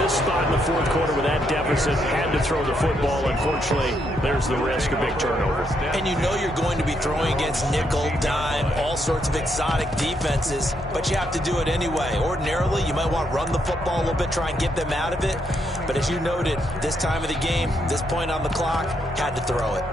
This spot in the 4th quarter with that deficit had to throw the football. Unfortunately, there's the risk of big turnover. And you know you're going to be throwing against nickel, dime, all sorts of exotic defenses, but you have to do it anyway. Ordinarily, you might want to run the football a little bit, try and get them out of it. But as you noted, this time of the game, this point on the clock, had to throw it.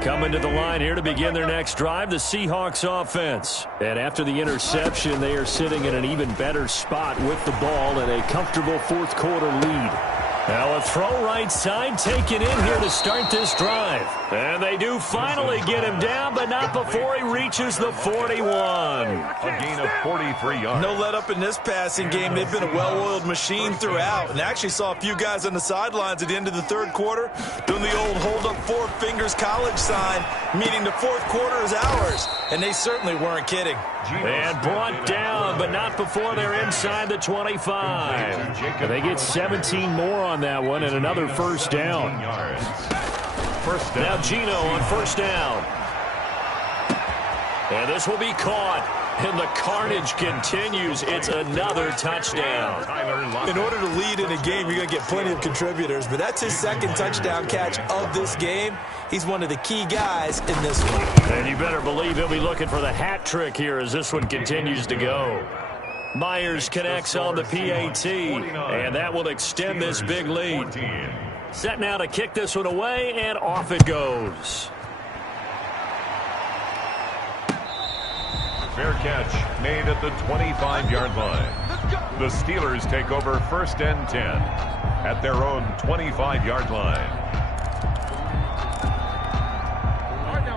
Coming to the line here to begin their next drive, the Seahawks offense. And after the interception, they are sitting in an even better spot with the ball and a comfortable 4th quarter lead. Now a throw right side taken in here to start this drive. And they do finally get him down, but not before he reaches the 41. A gain of 43 yards. No let up in this passing game. They've been a well-oiled machine throughout. And actually saw a few guys on the sidelines at the end of the 3rd quarter doing the old hold up 4 fingers college sign, meaning the 4th quarter is ours. And they certainly weren't kidding. And brought down, but not before they're inside the 25. And they get 17 more on that one and another first down. Now Geno on first down. And this will be caught. And the carnage continues. It's another touchdown. In order to lead in a game, you're going to get plenty of contributors. But that's his 2nd touchdown catch of this game. He's one of the key guys in this one. And you better believe he'll be looking for the hat trick here as this one continues to go. Myers connects on the PAT, and that will extend this big lead. Set now to kick this one away, and off it goes. Fair catch made at the 25-yard line. The Steelers take over 1st and 10 at their own 25-yard line.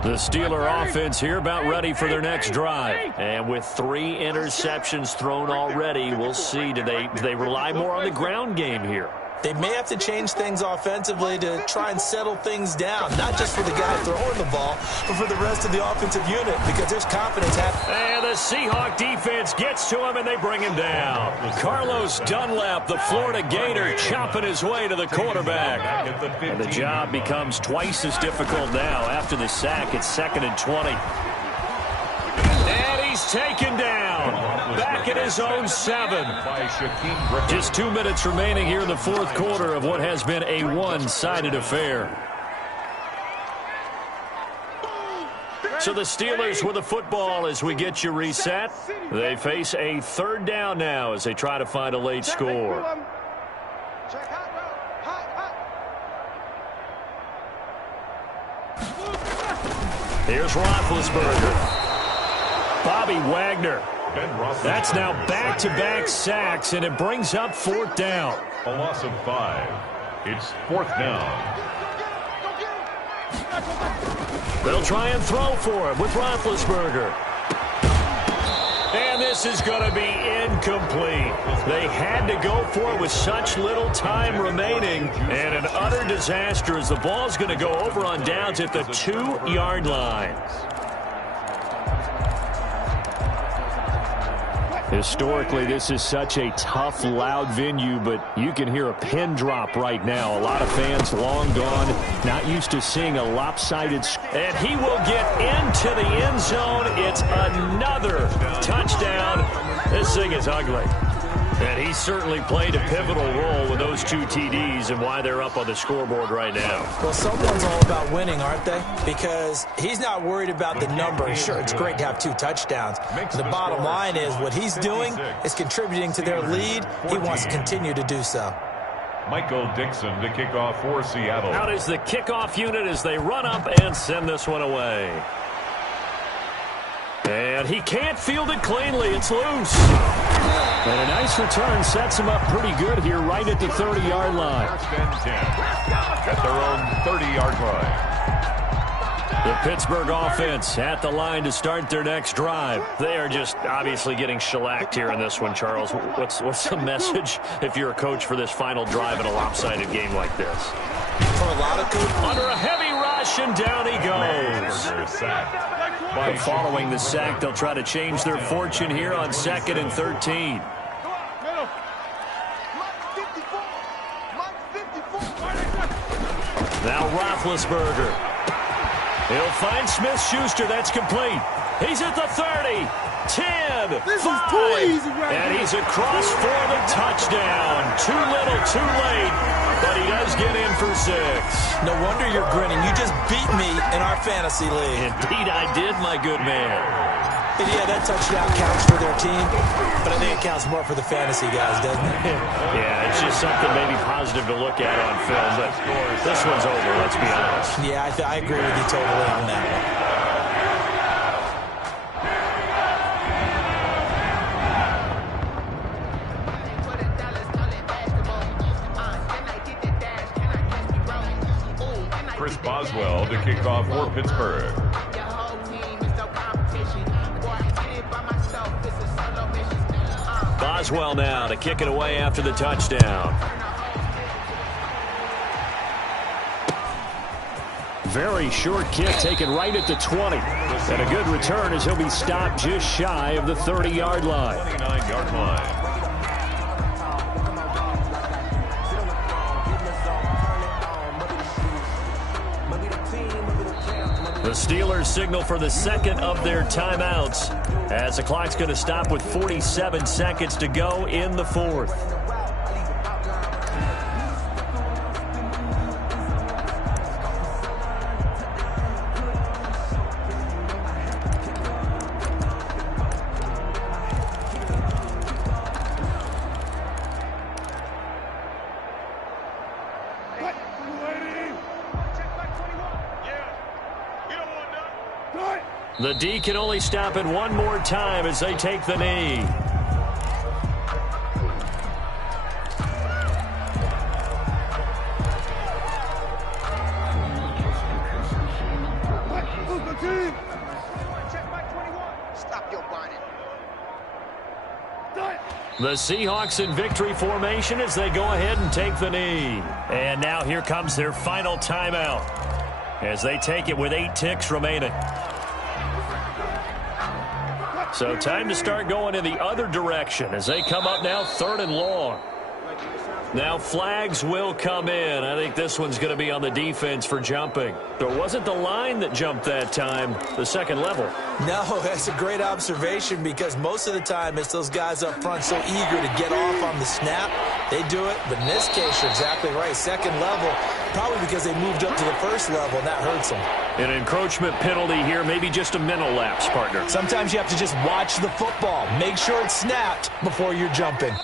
The Steeler offense here about ready for their next drive. And with 3 interceptions thrown already, we'll see. Do they rely more on the ground game here? They may have to change things offensively to try and settle things down, not just for the guy throwing the ball, but for the rest of the offensive unit, because there's confidence happening. And the Seahawk defense gets to him, and they bring him down. Carlos Dunlap, the Florida Gator, chopping his way to the quarterback. And the job becomes twice as difficult now after the sack. It's 2nd and 20. And he's taken down. back at his own 7. Just 2 minutes remaining here in the fourth quarter of what has been a one-sided affair. So the Steelers with the football as we get you reset. They face a third down now as they try to find a late score. Here's Roethlisberger. Bobby Wagner. That's now back-to-back sacks, and it brings up fourth down. A loss of 5. It's fourth down. They'll try and throw for him with Roethlisberger. And this is going to be incomplete. They had to go for it with such little time remaining. And an utter disaster as the ball's going to go over on downs at the 2-yard line. Historically, this is such a tough, loud venue, but you can hear a pin drop right now. A lot of fans long gone, not used to seeing a lopsided. And he will get into the end zone. It's another touchdown. This thing is ugly. And he certainly played a pivotal role with those 2 TDs and why they're up on the scoreboard right now. Well, someone's all about winning, aren't they? Because he's not worried about the number. Sure, it's great to have 2 touchdowns. The bottom line is what he's doing is contributing to their lead. He wants to continue to do so. Michael Dixon to kick off for Seattle. Out is the kickoff unit as they run up and send this one away. And he can't field it cleanly. It's loose. And a nice return sets him up pretty good here right at the 30-yard line. First and 10 at their own 30-yard line. The Pittsburgh offense at the line to start their next drive. They are just obviously getting shellacked here in this one, Charles. What's the message if you're a coach for this final drive in a lopsided game like this? For a lot of coaches. Under a heavy rush, and down he goes. But following the sack, they'll try to change their fortune here on 2nd and 13. Now Roethlisberger. He'll find Smith-Schuster. That's complete. He's at the 30, 10, 5, and he's across for the touchdown. Too little, too late, but he does get in for 6. No wonder you're grinning. You just beat me in our fantasy league. Indeed, I did, my good man. And yeah, that touchdown counts for their team, but I think it counts more for the fantasy guys, doesn't it? Yeah, it's just something maybe positive to look at on film, but this one's over, let's be honest. Yeah, I agree with you totally on that one. Chris Boswell to kick off for Pittsburgh. Boswell now to kick it away after the touchdown. Very short kick taken right at the 20. And a good return as he'll be stopped just shy of the 30-yard line. 29-yard line. The Steelers signal for the second of their timeouts as the clock's going to stop with 47 seconds to go in the fourth. The D can only stop it one more time as they take the knee. The Seahawks in victory formation as they go ahead and take the knee. And now here comes their final timeout as they take it with 8 ticks remaining. So time to start going in the other direction as they come up now 3rd and long. Now flags will come in. I think this one's going to be on the defense for jumping. So it wasn't the line that jumped that time, the second level. No, that's a great observation because most of the time it's those guys up front so eager to get off on the snap. They do it, but in this case, you're exactly right. Second level, probably because they moved up to the first level, and that hurts them. An encroachment penalty here, maybe just a mental lapse, partner. Sometimes you have to just watch the football. Make sure it's snapped before you're jumping.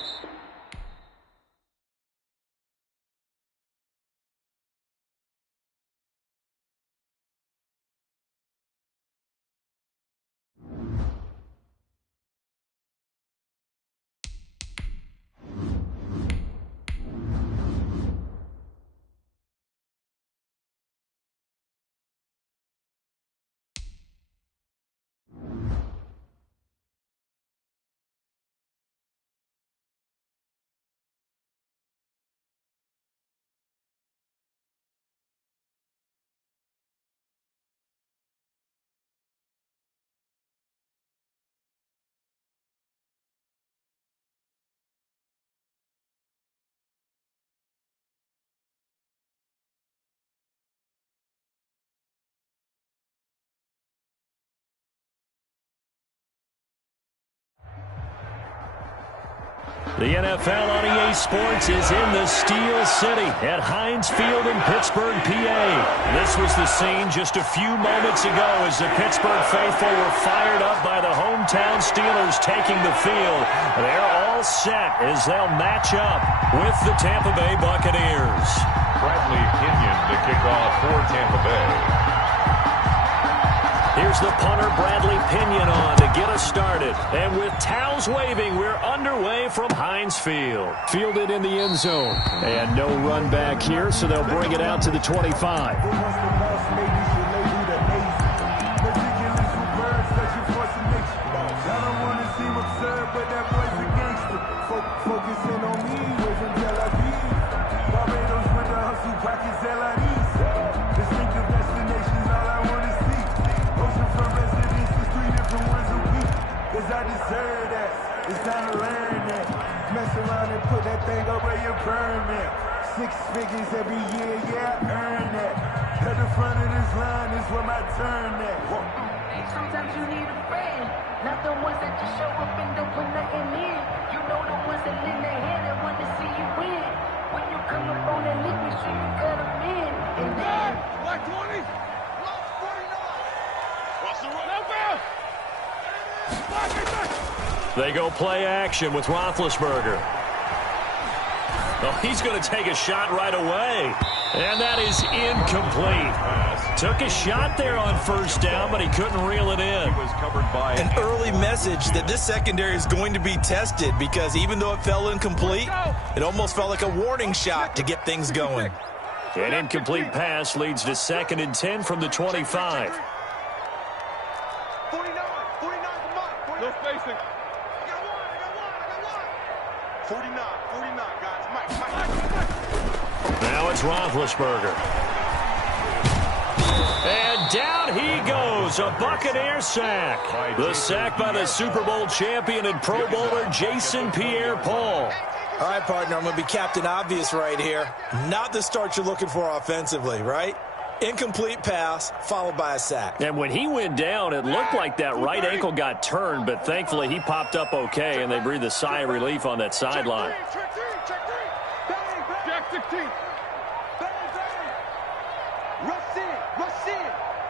The NFL on EA Sports is in the Steel City at Heinz Field in Pittsburgh, PA. This was the scene just a few moments ago as the Pittsburgh faithful were fired up by the hometown Steelers taking the field. They're all set as they'll match up with the Tampa Bay Buccaneers. Bradley Pinion to kick off for Tampa Bay. Here's the punter, Bradley Pinion, on to get us started. And with towels waving, we're underway from Heinz Field. Fielded in the end zone. And no run back here, so they'll bring it out to the 25. I deserve that. It's time to learn that. Mess around and put that thing up where you burn that. 6 figures every year, yeah, I earn that. At the front of this line is where my turn at. Sometimes you need a friend, not the ones that just show up and don't put nothing in. You know the ones that lend their hand and want to see you win. When you come up on that league, make sure you cut them in. And then, Black 20, Lost 49. Watch the run out there. They go play action with Roethlisberger. Oh, he's going to take a shot right away. And that is incomplete. Took a shot there on first down, but he couldn't reel it in. He was covered by an early message that this secondary is going to be tested because even though it fell incomplete, it almost felt like a warning shot to get things going. An incomplete pass leads to 2nd and 10 from the 25. 49 no spacing. I got one. 49, guys. Mike. Now it's Roethlisberger. And down he goes. A Buccaneer sack. The sack by the Super Bowl champion and Pro Bowler Jason Pierre-Paul. All right, partner, I'm going to be Captain Obvious right here. Not the start you're looking for offensively, right? Incomplete pass, followed by a sack. And when he went down, it looked like that right ankle got turned, but thankfully he popped up okay, and they breathed a sigh of relief on that sideline. Check 16. Bang.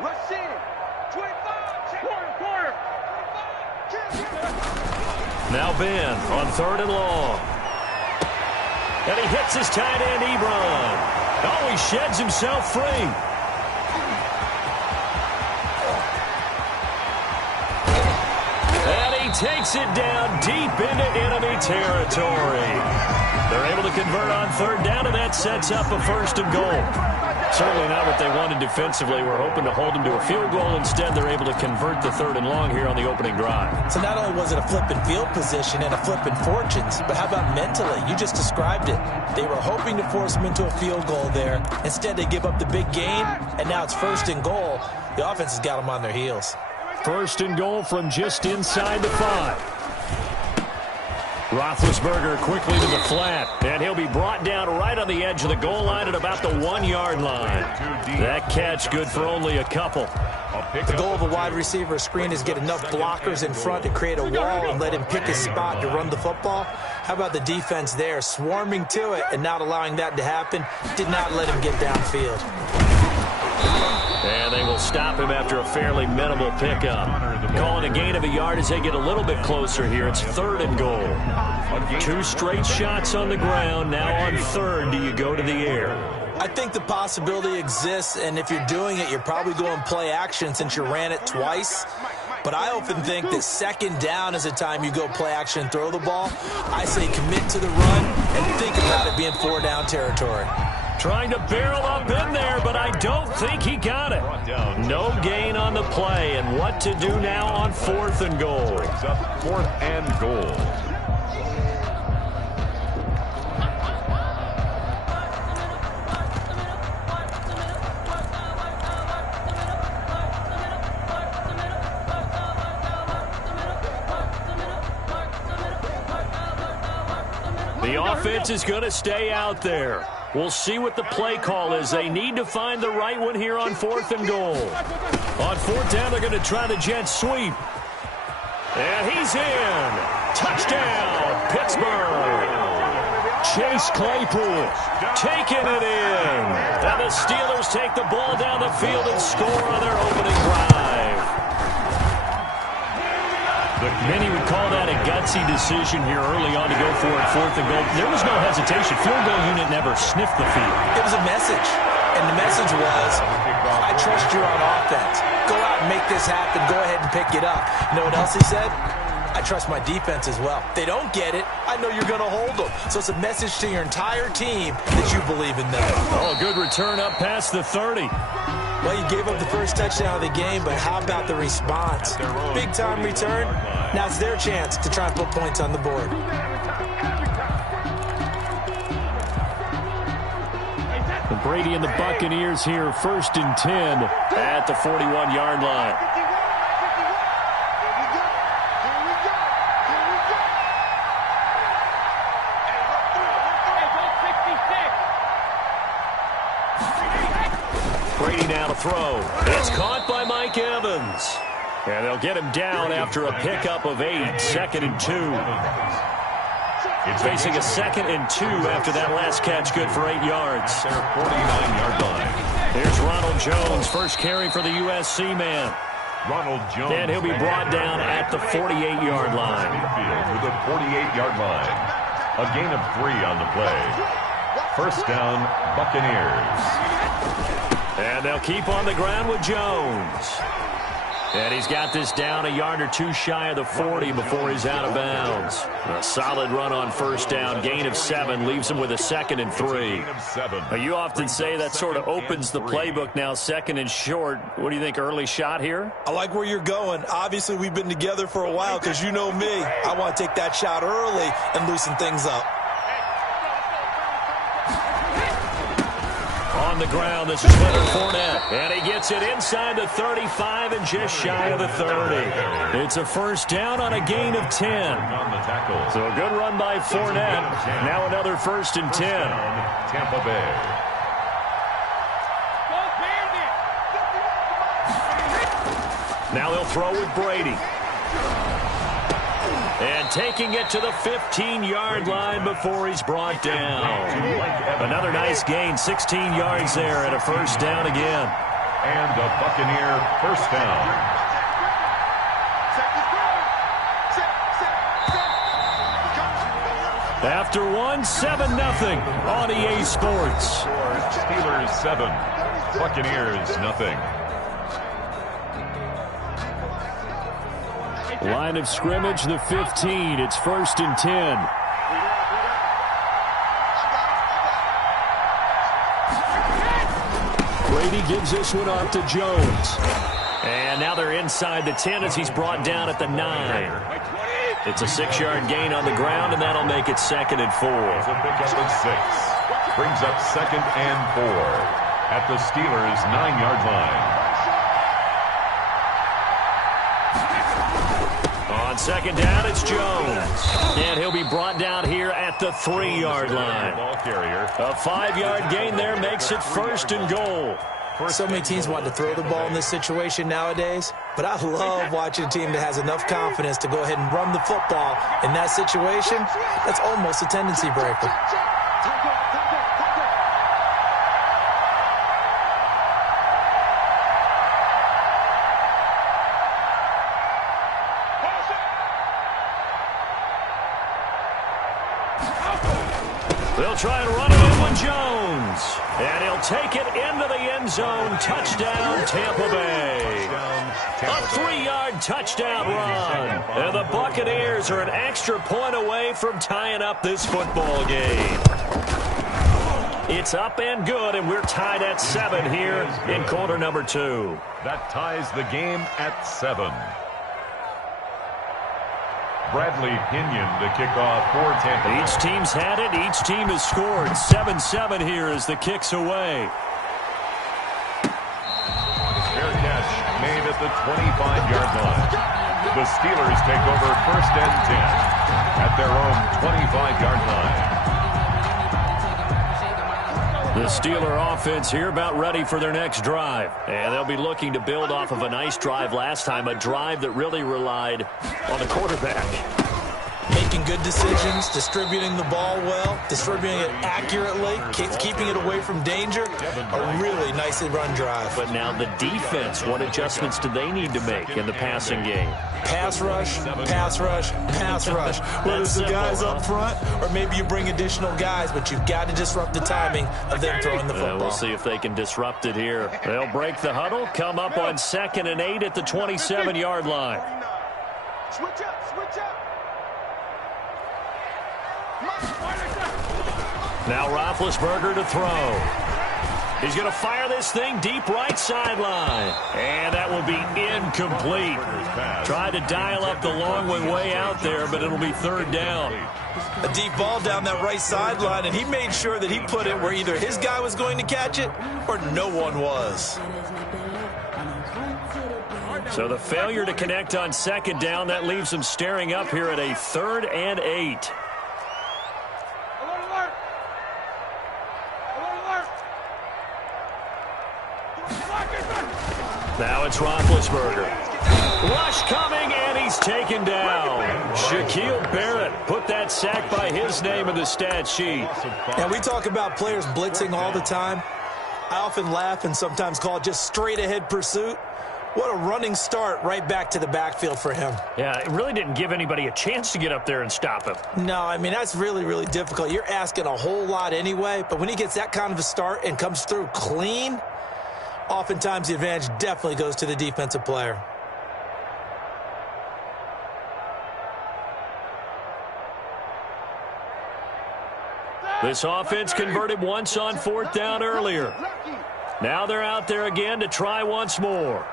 Rush in. 25. Quarter. Now Ben on 3rd and long. And he hits his tight end, Ebron. Oh, he sheds himself free. Takes it down deep into enemy territory. They're able to convert on 3rd down, and that sets up a 1st and goal. Certainly not what they wanted defensively. We're hoping to hold them to a field goal. Instead, they're able to convert the 3rd and long here on the opening drive. So not only was it a flipping field position and a flipping fortunes, but how about mentally? You just described it. They were hoping to force them into a field goal there. Instead, they give up the big gain, and now it's 1st and goal. The offense has got them on their heels. 1st and goal from just inside the 5. Roethlisberger quickly to the flat, and he'll be brought down edge of the goal line at about the 1-yard line. That catch good for only a couple. The goal of a wide receiver screen is get enough blockers in front to create a wall and let him pick his spot to run the football. How about the defense there, swarming to it and not allowing that to happen? Did not let him get downfield. And they will stop him after a fairly minimal pickup. Calling a gain of a yard as they get a little bit closer here. It's 3rd and goal. 2 straight shots on the ground. Now on 3rd, do you go to the air? I think the possibility exists, and if you're doing it, you're probably going play action since you ran it twice. But I often think that 2nd down is the time you go play action and throw the ball. I say commit to the run and think about it being 4-down territory. Trying to barrel up in there, but I don't think he got it. No gain on the play, and what to do now on 4th and goal. 4th and goal. The offense is going to stay out there. We'll see what the play call is. They need to find the right one here on 4th and goal. On 4th down, they're going to try the jet sweep. And he's in. Touchdown, Pittsburgh. Chase Claypool taking it in. And the Steelers take the ball down the field and score on their opening drive. Many would call that a gutsy decision here early on to go for it 4th and goal. There was no hesitation. Field goal unit never sniffed the field. It was a message, and the message was, I trust you on offense. Go out and make this happen. Go ahead and pick it up. You know what else he said? I trust my defense as well. If they don't get it, I know you're going to hold them. So it's a message to your entire team that you believe in them. Oh, good return up past the 30. Well, you gave up the first touchdown of the game, but how about the response? Big-time return. Now it's their chance to try and put points on the board. Brady and the Buccaneers here, 1st and 10 at the 41-yard line. Brady now to throw. It's caught by Mike Evans. And they'll get him down after a pickup of 8, 2nd and 2. Facing a 2nd and 2 after that last catch, good for 8 yards. Their 49-yard line. Here's Ronald Jones, first carry for the USC man. Ronald Jones. And he'll be brought down at the 48-yard line. To the 48-yard line. A gain of 3 on the play. 1st down, Buccaneers. And they'll keep on the ground with Jones. And he's got this down a yard or 2 shy of the 40 before he's out of bounds. A solid run on 1st down. Gain of 7 leaves him with a 2nd and 3. Now, you often say that sort of opens the playbook now, 2nd and short. What do you think, early shot here? I like where you're going. Obviously, we've been together for a while because you know me. I want to take that shot early and loosen things up. On the ground, this is Leonard Fournette. And he gets it inside the 35 and just shy of the 30. It's a 1st down on a gain of 10. So a good run by Fournette. Now another 1st and 10. Tampa Bay. Now they'll throw with Brady. And taking it to the 15-yard line before he's brought down. Another nice gain, 16 yards there, and a 1st down again. And a Buccaneer 1st down. After one, 7-0 on EA Sports. Steelers 7, Buccaneers nothing. Line of scrimmage, the 15. It's 1st and 10. Brady gives this one off to Jones. And now they're inside the 10 as he's brought down at the 9. It's a 6-yard gain on the ground, and that'll make it 2nd and 4. It's a pickup of 6. Brings up 2nd and 4 at the Steelers' 9-yard line. On 2nd down, it's Jones. And he'll be brought down here at at the 3-yard line. A 5-yard gain there makes it 1st and goal. So many teams want to throw the ball in this situation nowadays, but I love watching a team that has enough confidence to go ahead and run the football. In that situation, that's almost a tendency breaker. They'll try and run it in with Jones. And he'll take it into the end zone. Touchdown, Tampa Bay. A 3-yard touchdown run. And the Buccaneers are an extra point away from tying up this football game. It's up and good, and we're tied at 7 here in quarter number 2. That ties the game at 7. Bradley Pinion to kick off for Tampa. Each team's had it. Each team has scored. 7-7 here as the kick's away. Fair catch made at the 25-yard line. The Steelers take over 1st and 10 at their own 25-yard line. The Steeler offense here about ready for their next drive. And they'll be looking to build off of a nice drive last time, a drive that really relied on the quarterback. Making good decisions, distributing the ball well, distributing it accurately, keeping it away from danger. A really nicely run drive. But now the defense, what adjustments do they need to make in the passing game? Pass rush, pass rush, pass rush. Whether it's the guys up front or maybe you bring additional guys, but you've got to disrupt the timing of them throwing the football. We'll see if they can disrupt it here. They'll break the huddle, come up on 2nd and 8 at the 27-yard line. Switch up, switch up. Now Roethlisberger to throw. He's going to fire this thing deep right sideline. And that will be incomplete. Tried to dial up the long one way out there, but it'll be 3rd down. A deep ball down that right sideline, and he made sure that he put it where either his guy was going to catch it or no one was. So the failure to connect on 2nd down, that leaves them staring up here at a 3rd and 8. Now it's Roethlisberger. Rush coming, and he's taken down. Shaquille Barrett put that sack by his name in the stat sheet. And we talk about players blitzing all the time. I often laugh and sometimes call it just straight-ahead pursuit. What a running start right back to the backfield for him. Yeah, it really didn't give anybody a chance to get up there and stop him. No, I mean, that's really, really difficult. You're asking a whole lot anyway, but when he gets that kind of a start and comes through clean, oftentimes the advantage definitely goes to the defensive player. This offense converted once on 4th down earlier. Now they're out there again to try once more.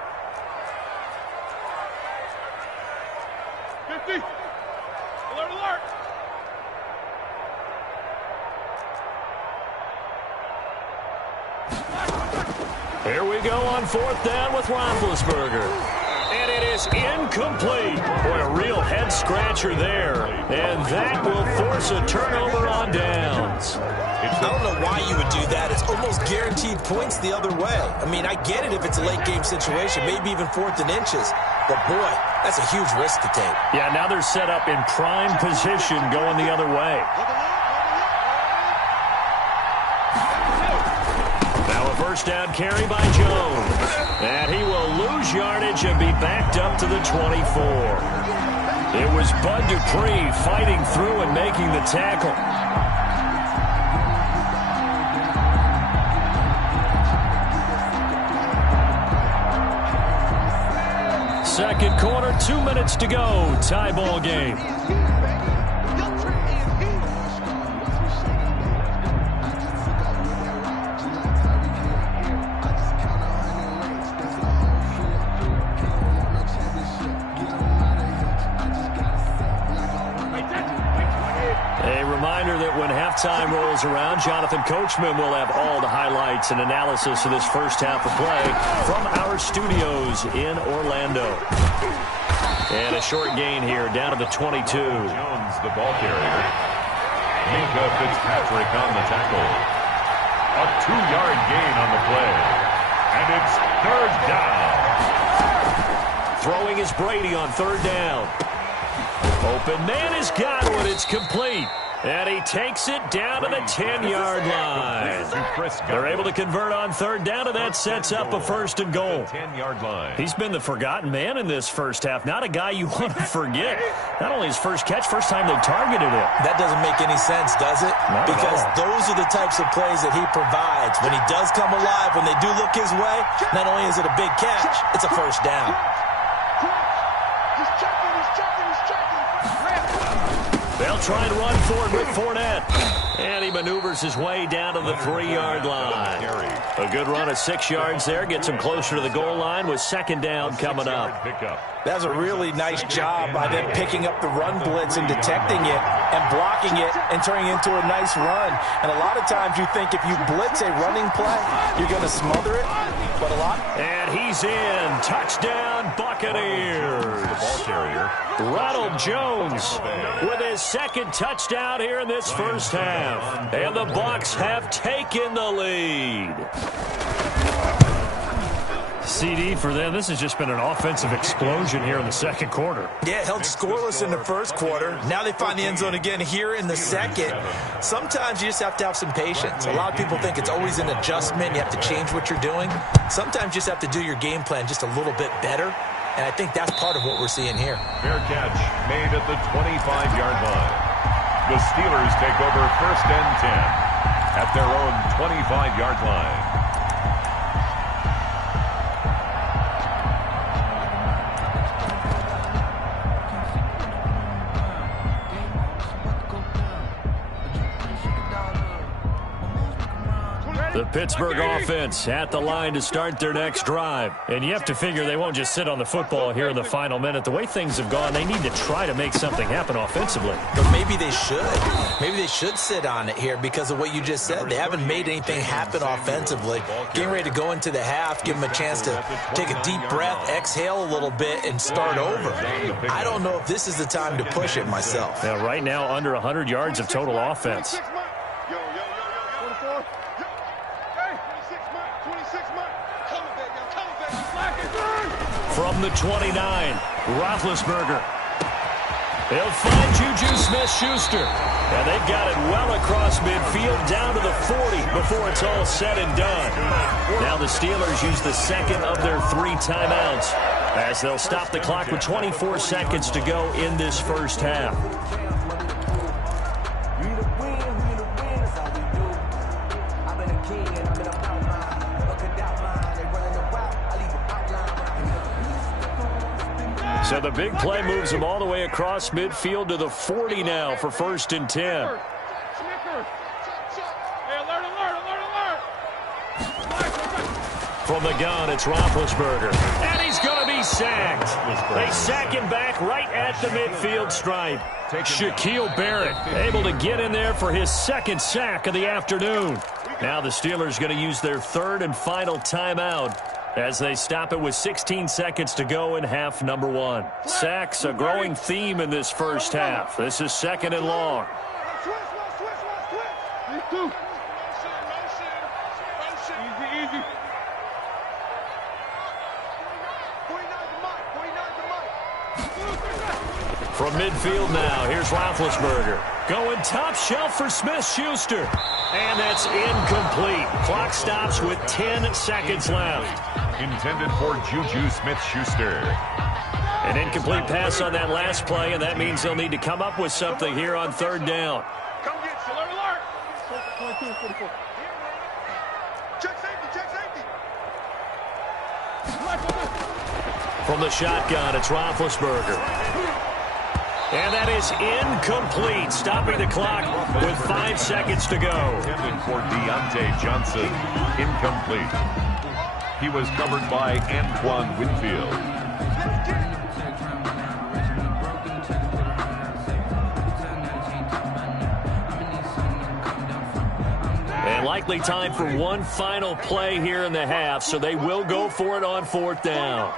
50. Alert, alert. Here we go on 4th down with Roethlisberger. And it is incomplete. Boy, a real head-scratcher there. And that will force a turnover on downs. I don't know why you would do that. It's almost guaranteed points the other way. I mean, I get it if it's a late-game situation, maybe even 4th and inches. But, boy, that's a huge risk to take. Yeah, now they're set up in prime position going the other way. Now a 1st down carry by Jones. And he will lose yardage and be backed up to the 24. It was Bud Dupree fighting through and making the tackle. Second quarter, 2 minutes to go. Tie ball game. Halftime rolls around. Jonathan Coachman will have all the highlights and analysis of this first half of play from our studios in Orlando. And a short gain here down to the 22. Jones, the ball carrier. Minkah Fitzpatrick on the tackle. A 2-yard gain on the play. And it's third down. Throwing is Brady on third down. Open man has got one. It's complete. And he takes it down to the 10-yard line. They're able to convert on third down, and that sets up a first and goal. 10-yard line. He's been the forgotten man in this first half. Not a guy you want to forget. Not only his first catch, first time they targeted him. That doesn't make any sense, does it? Not because at all. those are the types of plays that he provides. When he does come alive, when they do look his way, not only is it a big catch, it's a first down. They'll try and run forward with Fournette. And he maneuvers his way down to the 3-yard line. A good run of 6 yards there. Gets him closer to the goal line with second down coming up. That's a really nice job by them picking up the run blitz and detecting it and blocking it and turning it into a nice run. And a lot of times you think if you blitz a running play, you're going to smother it. But a lot. And he's in. Touchdown, Buccaneers. The ball carrier. Ronald Jones with his second touchdown here in this first half. And the Bucs have taken the lead. CD for them. This has just been an offensive explosion here in the second quarter. Yeah, held scoreless in the first quarter. Now they find the end zone again here in the second. Sometimes you just have to have some patience. A lot of people think it's always an adjustment. You have to change what you're doing. Sometimes you just have to do your game plan just a little bit better. And I think that's part of what we're seeing here. Fair catch made at the 25-yard line. The Steelers take over first and 10 at their own 25-yard line. The Pittsburgh offense at the line to start their next drive. And you have to figure they won't just sit on the football here in the final minute. The way things have gone, they need to try to make something happen offensively. But maybe they should. Maybe they should sit on it here because of what you just said. They haven't made anything happen offensively. Getting ready to go into the half, give them a chance to take a deep breath, exhale a little bit, and start over. I don't know if this is the time to push it myself. Now, right now, under 100 yards of total offense. From the 29, Roethlisberger. They'll find Juju Smith-Schuster. And they've got it well across midfield down to the 40 before it's all said and done. Now the Steelers use the second of their 3 timeouts as they'll stop the clock with 24 seconds to go in this first half. So the big play moves them all the way across midfield to the 40 now for first and 10. From the gun, it's Roethlisberger. And he's going to be sacked. They sack him back right at the midfield stripe. Shaquille Barrett able to get in there for his second sack of the afternoon. Now the Steelers going to use their third and final timeout as they stop it with 16 seconds to go in half number 1. Sacks, a growing theme in this first half. This is second and long. From midfield now, here's Roethlisberger. Going top shelf for Smith-Schuster. And that's incomplete. Clock stops with 10 seconds left. Intended for Juju Smith-Schuster. An incomplete pass on that last play, and that means they'll need to come up with something here on third down. Come get you. Alert. Check safety. From the shotgun, it's Roethlisberger. And that is incomplete, stopping the clock with 5 seconds to go. Intended for Deontay Johnson. Incomplete. He was covered by Antoine Winfield. And likely time for one final play here in the half, so they will go for it on fourth down.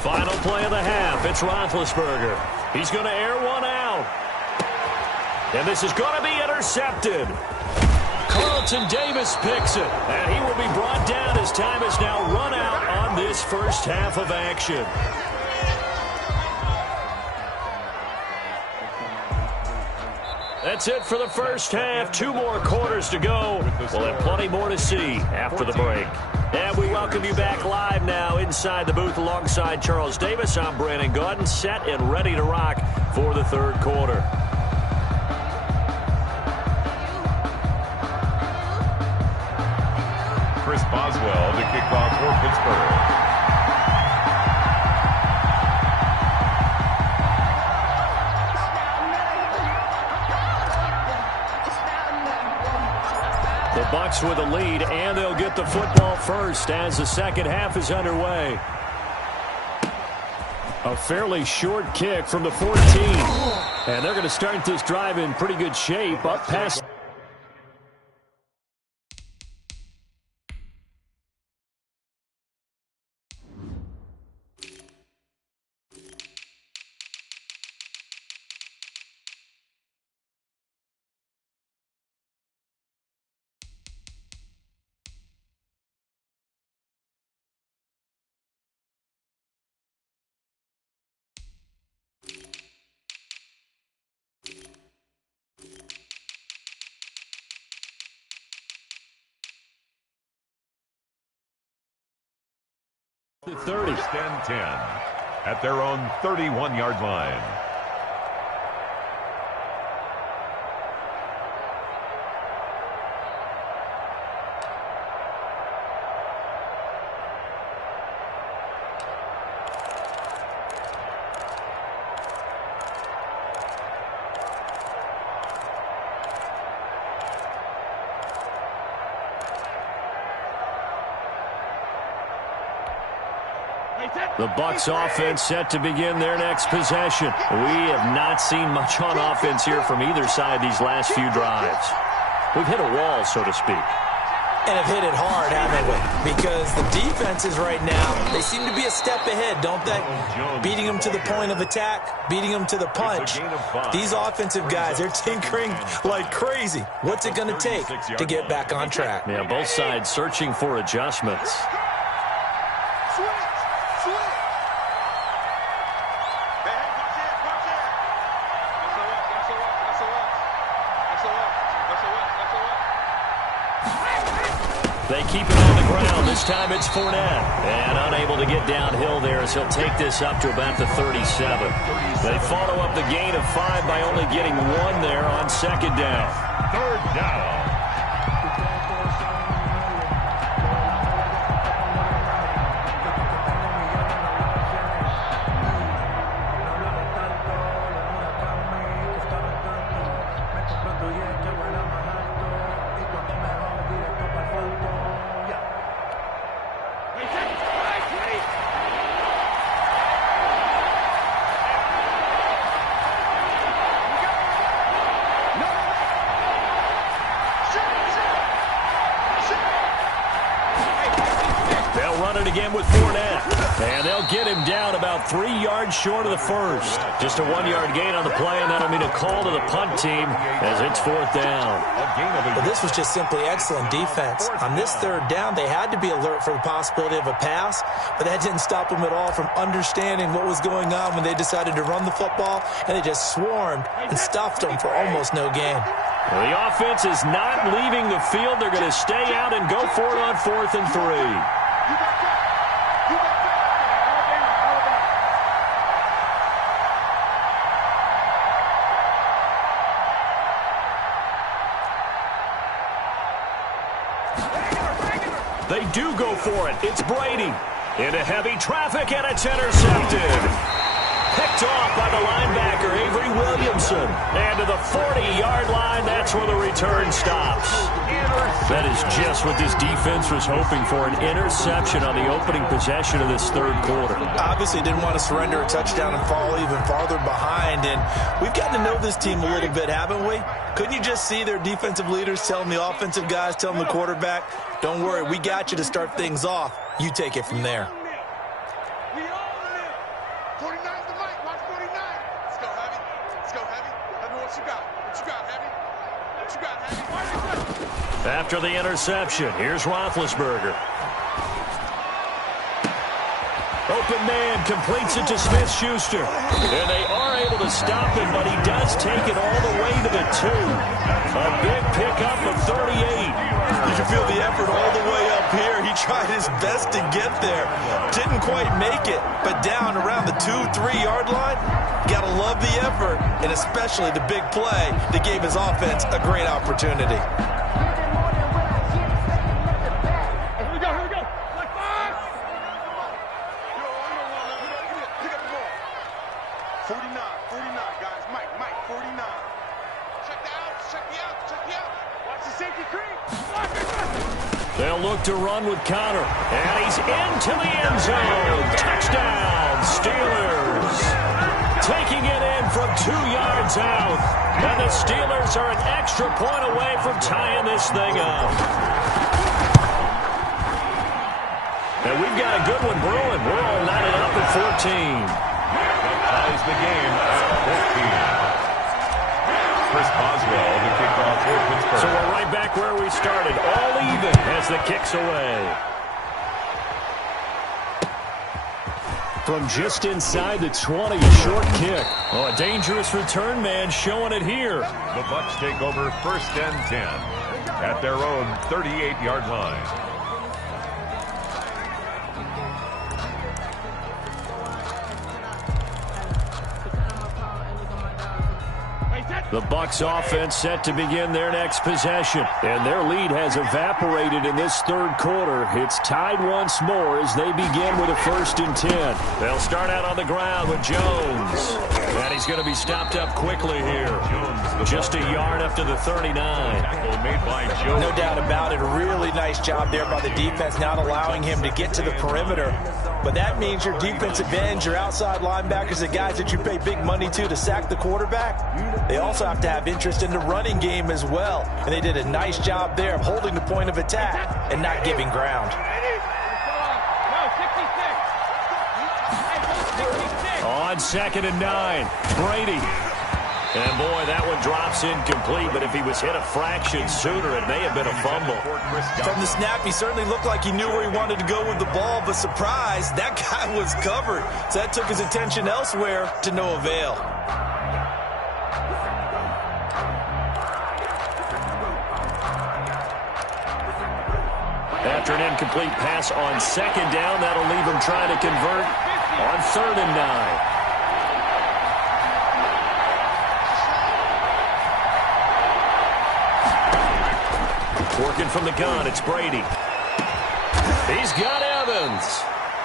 Final play of the half. It's Roethlisberger. He's going to air one out. And this is going to be intercepted. Carlton Davis picks it. And he will be brought down as time has now run out on this first half of action. That's it for the first half. 2 more quarters to go. We'll have plenty more to see after the break. And we welcome you back live now inside the booth alongside Charles Davis. I'm Brandon Gaudin, set and ready to rock for the third quarter. Chris Boswell to kick off for Pittsburgh. The Bucs with a lead, and they'll get the football first as the second half is underway. A fairly short kick from the 14. And they're going to start this drive in pretty good shape up past... The 30 and 10 at their own 31-yard line. The Bucs offense set to begin their next possession. We have not seen much on offense here from either side these last few drives. We've hit a wall, so to speak. And have hit it hard, haven't we? Because the defenses right now, they seem to be a step ahead, don't they? Beating them to the point of attack, beating them to the punch. These offensive guys, they're tinkering like crazy. What's it going to take to get back on track? Yeah, both sides searching for adjustments. They keep it on the ground. This time it's Fournette. And unable to get downhill there as he'll take this up to about the 37. They follow up the gain of 5 by only getting 1 there on second down. Third down. Again with Fournette. And they'll get him down about 3 yards short of the first. Just a 1-yard gain on the play, and that'll mean a call to the punt team as it's 4th down. Well, this was just simply excellent defense. On this third down, they had to be alert for the possibility of a pass, but that didn't stop them at all from understanding what was going on when they decided to run the football, and they just swarmed and stuffed them for almost no gain. Well, the offense is not leaving the field. They're going to stay out and go for it on 4th and 3. They do go for it. It's Brady. Into heavy traffic, and it's intercepted. Picked off by the linebacker, Avery Williamson. And to the 40-yard line, that's where the return stops. That is just what this defense was hoping for, an interception on the opening possession of this third quarter. Obviously didn't want to surrender a touchdown and fall even farther behind, and we've gotten to know this team a little bit, haven't we? Couldn't you just see their defensive leaders telling the offensive guys, telling the quarterback, don't worry, we got you to start things off. You take it from there. We own them. 49's the mic. Watch 49. Let's go, Heavy. Let's go, Heavy. Let me what you got. What you got, Heavy? What you got, Heavy? After the interception, here's Roethlisberger. Open man completes it to Smith-Schuster. And they are able to stop him, but he does take it all the way to the 2. A big pickup of 38. You can feel the effort all the way up here. He tried his best to get there. Didn't quite make it, but down around the 2-3 yard line, you got to love the effort, and especially the big play that gave his offense a great opportunity. They'll look to run with Conner. And he's into the end zone. Touchdown, Steelers. Taking it in from 2 yards out. And the Steelers are an extra point away from tying this thing up. And we've got a good one brewing. We're all knotted up at 14. That ties the game at 14. Chris Boswell, the kickoff for Pittsburgh. So we're right back where we started, all even as the kick's away. From just inside the 20, a short kick. Oh, a dangerous return man showing it here. The Bucs take over 1st and 10 at their own 38-yard line. The Bucs offense set to begin their next possession. And their lead has evaporated in this 3rd quarter. It's tied once more as they begin with a 1st and 10. They'll start out on the ground with Jones. And he's going to be stopped up quickly here. Just a yard up to the 39. Made by Jones. No doubt about it. A really nice job there by the defense, not allowing him to get to the perimeter. But that means your defensive ends, your outside linebackers, the guys that you pay big money to sack the quarterback, they also have to have interest in the running game as well. And they did a nice job there of holding the point of attack and not giving ground. On 2nd and 9, Brady. And, boy, that one drops incomplete, but if he was hit a fraction sooner, it may have been a fumble. From the snap, he certainly looked like he knew where he wanted to go with the ball, but surprise, that guy was covered. So that took his attention elsewhere to no avail. After an incomplete pass on 2nd down, that'll leave him trying to convert on 3rd and 9. Working from the gun, it's Brady. He's got Evans.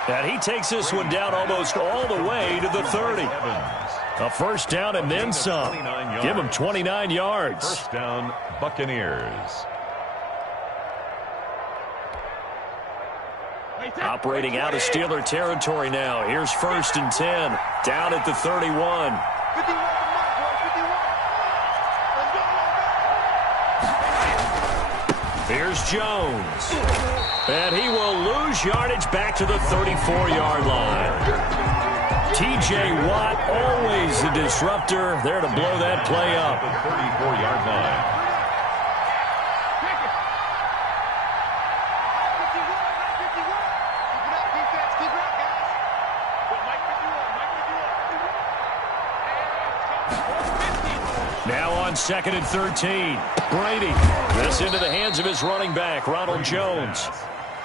And he takes this one down almost all the way to the 30. A 1st down and then some. Give him 29 yards. 1st down, Buccaneers. Operating out of Steeler territory now. Here's 1st and 10. Down at the 31. Here's Jones. And he will lose yardage back to the 34-yard line. T.J. Watt, always a disruptor, there to blow that play up. 34-yard line. Now on 2nd and 13. Brady. This into the hands of his running back, Ronald Jones.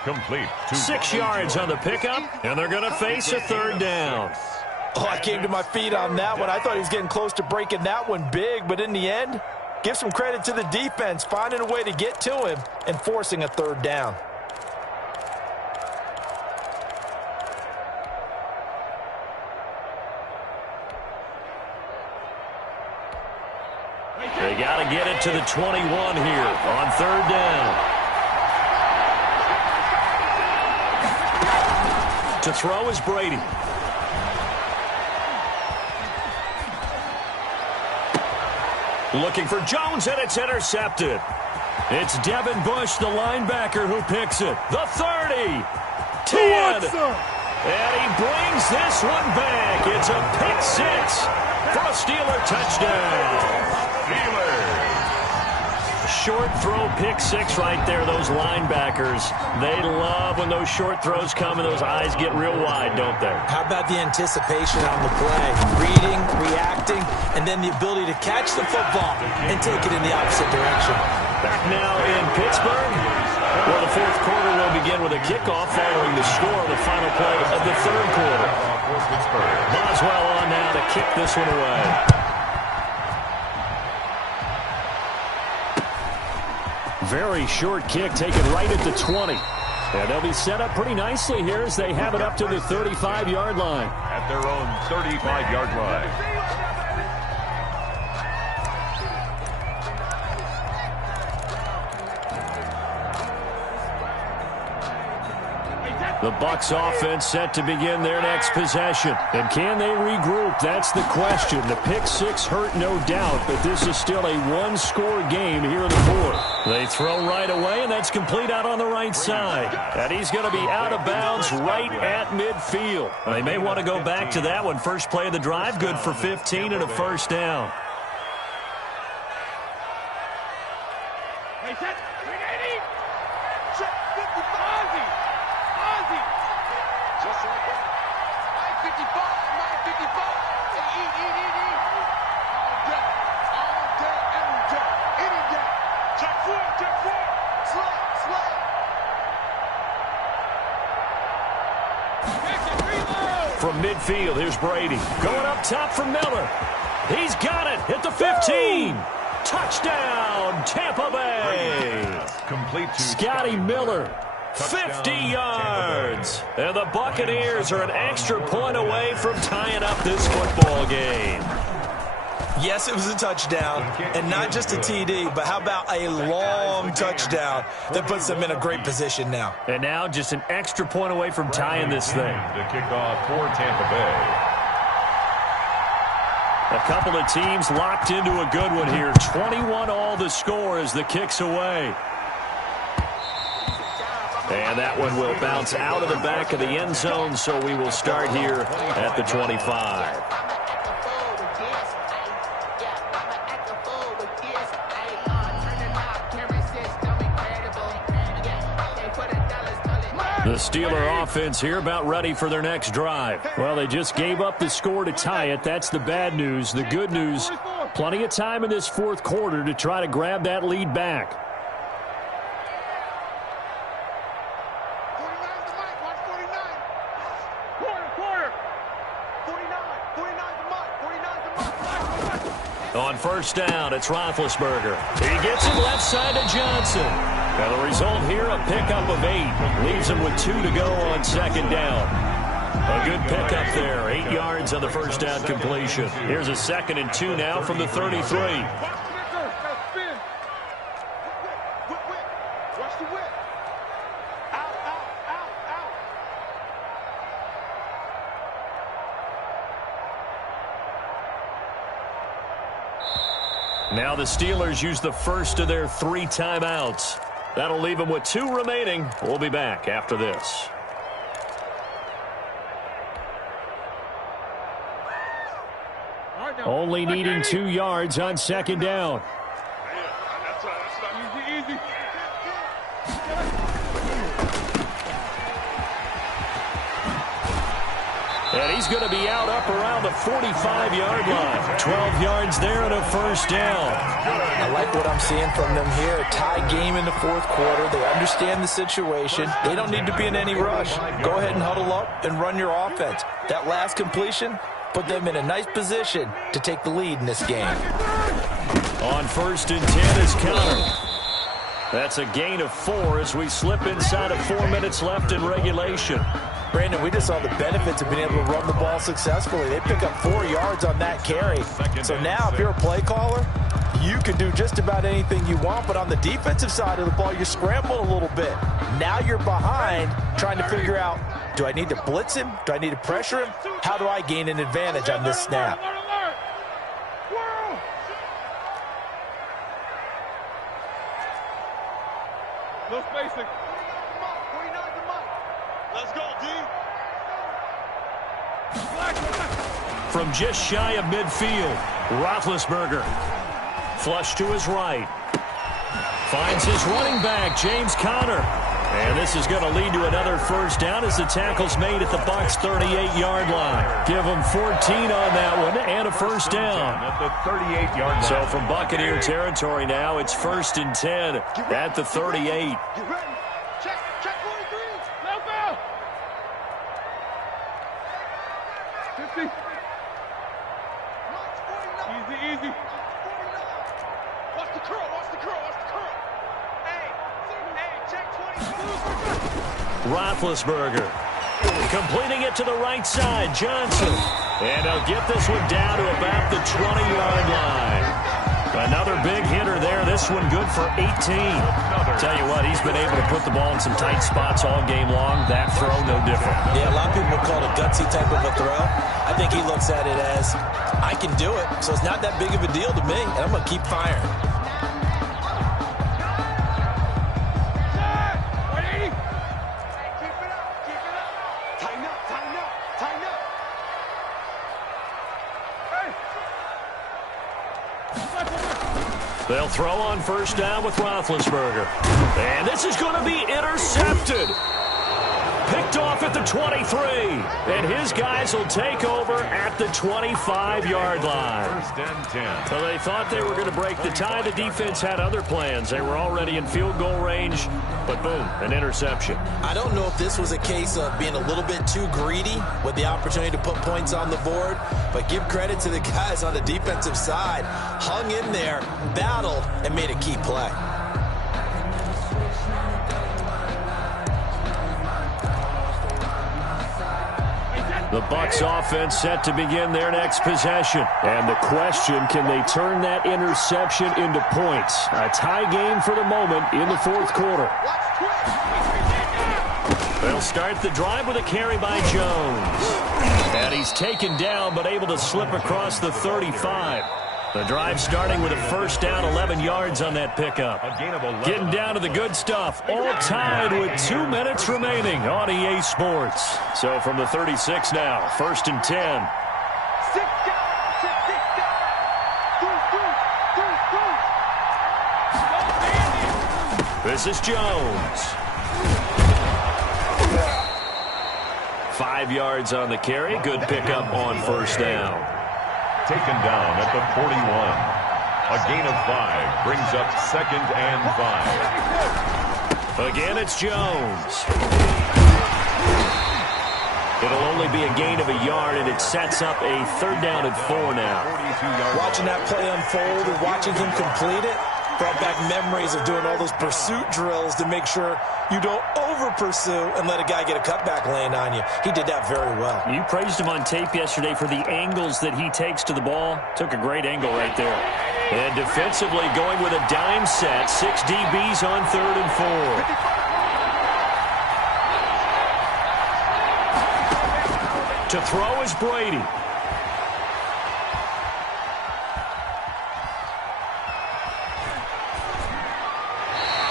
Complete. 6 yards on the pickup, and they're going to face a 3rd down. Oh, I came to my feet on that one. I thought he was getting close to breaking that one big, but in the end, give some credit to the defense, finding a way to get to him and forcing a 3rd down. They got to get it to the 21 here on 3rd down. To throw is Brady. Looking for Jones, and it's intercepted. It's Devin Bush, the linebacker, who picks it. The 30. 10. And he brings this one back. It's a pick six for a Steeler touchdown. Steelers. Short throw pick six right there. Those linebackers, they love when those short throws come and those eyes get real wide, don't they? How about the anticipation on the play? Reading, reacting, and then the ability to catch the football and take it in the opposite direction. Back now in Pittsburgh, where the fourth quarter will begin with a kickoff following the score of the final play of the third quarter. Boswell on now to kick this one away. Very short kick taken right at the 20. And they'll be set up pretty nicely here as they have it up to the 35-yard line. At their own 35-yard line. The Bucs offense set to begin their next possession. And can they regroup? That's the question. The pick six hurt, no doubt, but this is still a one-score game here in the fourth. They throw right away, and that's complete out on the right side. And he's going to be out of bounds right at midfield. They may want to go back to that one. First play of the drive, good for 15 and a first down. From midfield, here's Brady. Going up top for Miller. He's got it at the 15. Touchdown, Tampa Bay. Complete to Scotty Miller, 50 yards. And the Buccaneers are an extra point away from tying up this football game. Yes, it was a touchdown, and not just a TD, but how about a long touchdown that puts them in a great position now. And now just an extra point away from tying this thing. The kickoff for Tampa Bay. A couple of teams locked into a good one here. 21 all the score as the kick's away. And that one will bounce out of the back of the end zone, so we will start here at the 25. The Steeler offense here about ready for their next drive. Well, they just gave up the score to tie it. That's the bad news. The good news, plenty of time in this fourth quarter to try to grab that lead back. On first down, it's Roethlisberger. He gets it left side to Johnson. Now the result here, a pickup of 8. Leaves him with 2 to go on second down. A good pickup there. 8 yards on the first down completion. Here's a 2nd and 2 now from the 33. Now the Steelers use the first of their 3 timeouts. That'll leave them with 2 remaining. We'll be back after this. Only needing 2 yards on second down. And he's going to be out up around the 45-yard line. 12 yards there and a first down. I like what I'm seeing from them here. A tie game in the fourth quarter. They understand the situation. They don't need to be in any rush. Go ahead and huddle up and run your offense. That last completion put them in a nice position to take the lead in this game. On first and 10 is Conner. That's a gain of 4 as we slip inside of 4 minutes left in regulation. Brandon, we just saw the benefits of being able to run the ball successfully. They pick up 4 yards on that carry. So now if you're a play caller, you can do just about anything you want. But on the defensive side of the ball, you scramble a little bit. Now you're behind trying to figure out, do I need to blitz him? Do I need to pressure him? How do I gain an advantage on this snap? No spacing. Let's go. from just shy of midfield. Roethlisberger. Flush to his right. Finds his running back, James Conner. And this is going to lead to another first down as the tackle's made at the Bucs' 38-yard line. Give them 14 on that one and a first down. At the 38-yard line. So from Buccaneer territory now, it's 1st and 10 at the 38. Get ready. Check 43. No foul. 50. Easy. Watch the curl. Hey, check 22. Roethlisberger completing it to the right side. Johnson. And they'll get this one down to about the 20-yard line. Another big hitter there. This one good for 18. Tell you what, he's been able to put the ball in some tight spots all game long. That throw, no different. Yeah, a lot of people call it a gutsy type of a throw. I think he looks at it as, I can do it, so it's not that big of a deal to me, and I'm going to keep firing. They'll throw on first down with Roethlisberger. And this is going to be intercepted. Picked off at the 23. And his guys will take over at the 25-yard line. 1st and 10. So they thought they were going to break the tie. The defense had other plans. They were already in field goal range. But boom, an interception. I don't know if this was a case of being a little bit too greedy with the opportunity to put points on the board, but give credit to the guys on the defensive side. Hung in there, battled, and made a key play. The Bucs offense set to begin their next possession. And the question, can they turn that interception into points? A tie game for the moment in the 4th quarter. They'll start the drive with a carry by Jones. And he's taken down but able to slip across the 35. The drive starting with a first down, 11 yards on that pickup. Getting down to the good stuff. All tied with 2 minutes remaining on EA Sports. So from the 36 now, 1st and 10. This is Jones. 5 yards on the carry. Good pickup on first down. Taken down at the 41. A gain of 5 brings up 2nd and 5. Again, it's Jones. It'll only be a gain of a yard, and it sets up a 3rd down and 4 now. Watching that play unfold and watching him complete it brought back memories of doing all those pursuit drills to make sure you don't over-pursue and let a guy get a cutback lane on you. He did that very well. You praised him on tape yesterday for the angles that he takes to the ball. Took a great angle right there. And defensively going with a dime set. 6 DBs on 3rd and 4. To throw is Brady.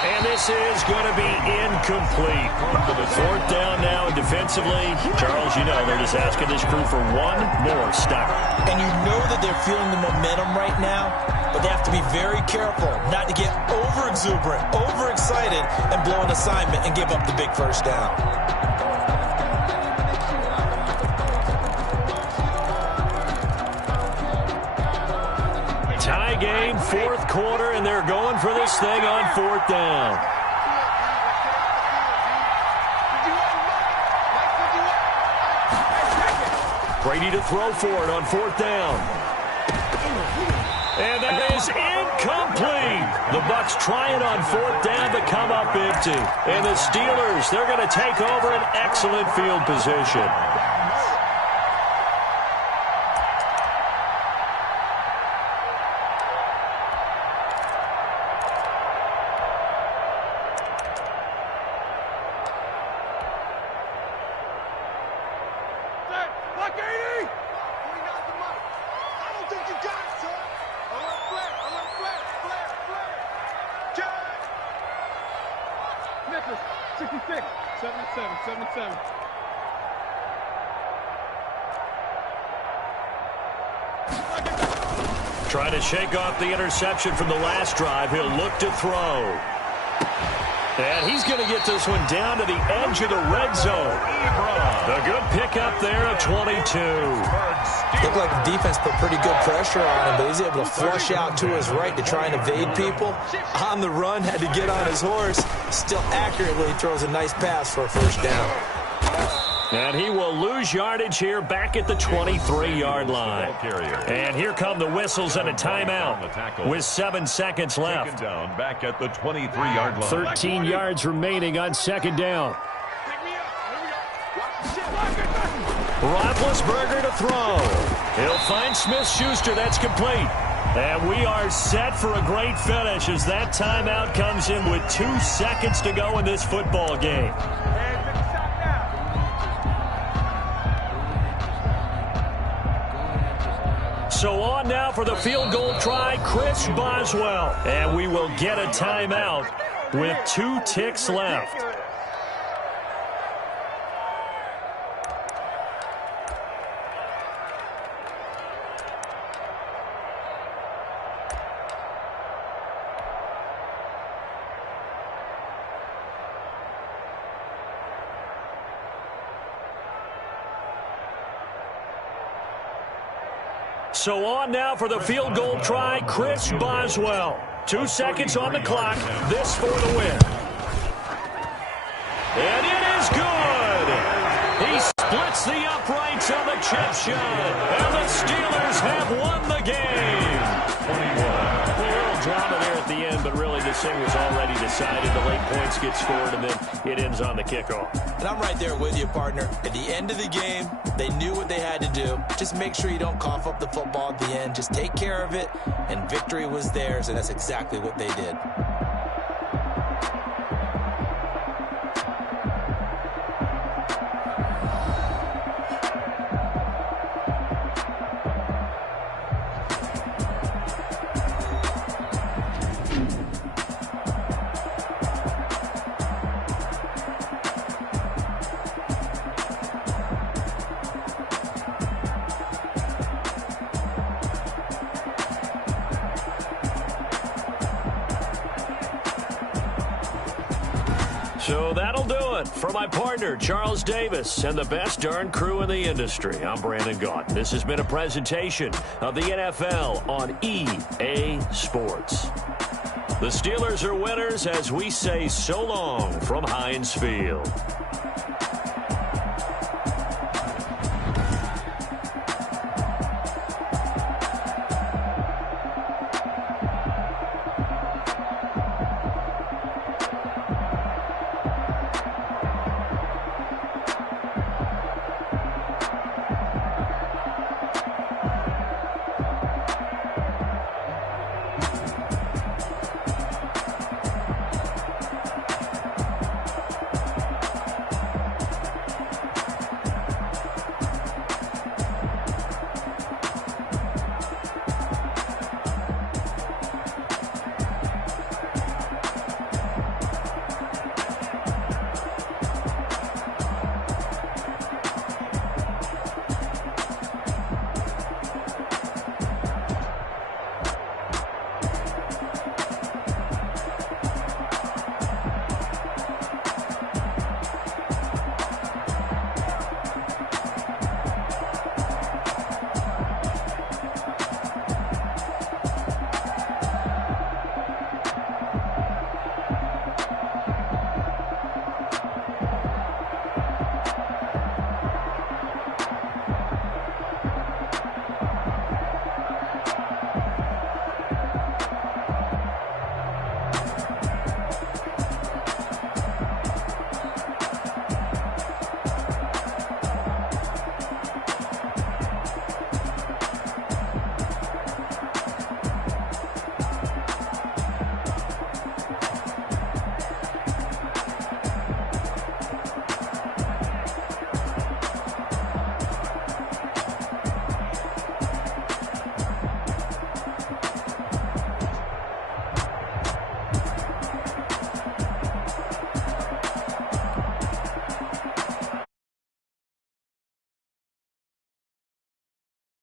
And this is going to be incomplete. 4th down now, and defensively, Charles, you know, they're just asking this crew for one more stop. And you know that they're feeling the momentum right now, but they have to be very careful not to get over-exuberant, over-excited, and blow an assignment and give up the big first down. Tie game, 4th quarter, and they're going for this thing on 4th down. Brady to throw for it on 4th down. And that is incomplete. The Bucs trying on 4th down to come up empty. And the Steelers, they're going to take over an excellent field position. Nicholas, 66, 77, 77. Trying to shake off the interception from the last drive. He'll look to throw. And he's going to get this one down to the edge of the red zone. The good pickup there at 22. Looked like the defense put pretty good pressure on him, but he's able to flush out to his right to try and evade people. On the run, had to get on his horse. Still accurately throws a nice pass for a first down. And he will lose yardage here back at the 23-yard line. And here come the whistles and a timeout with 7 seconds left. Down back at the 23-yard line. 13 yards remaining on second down. Roethlisberger to throw. He'll find Smith-Schuster. That's complete. And we are set for a great finish as that timeout comes in with 2 seconds to go in this football game. So on now for the field goal try, Chris Boswell. And we will get a timeout with 2 ticks left. So on now for the field goal try, Chris Boswell. 2 seconds on the clock. This for the win. And it is good. He splits the uprights on the chip shot. And the Steelers have won the game. 21. A little drama there at the end, but really this thing was already decided. The late points get scored, and then it ends on the kickoff. And I'm right there with you, partner. At the end of the game, they knew what they had to do. Just make sure you don't cough up the football at the end. Just take care of it, and victory was theirs, and that's exactly what they did. So that'll do it for my partner, Charles Davis, and the best darn crew in the industry. I'm Brandon Gaudin. This has been a presentation of the NFL on EA Sports. The Steelers are winners as we say so long from Heinz Field.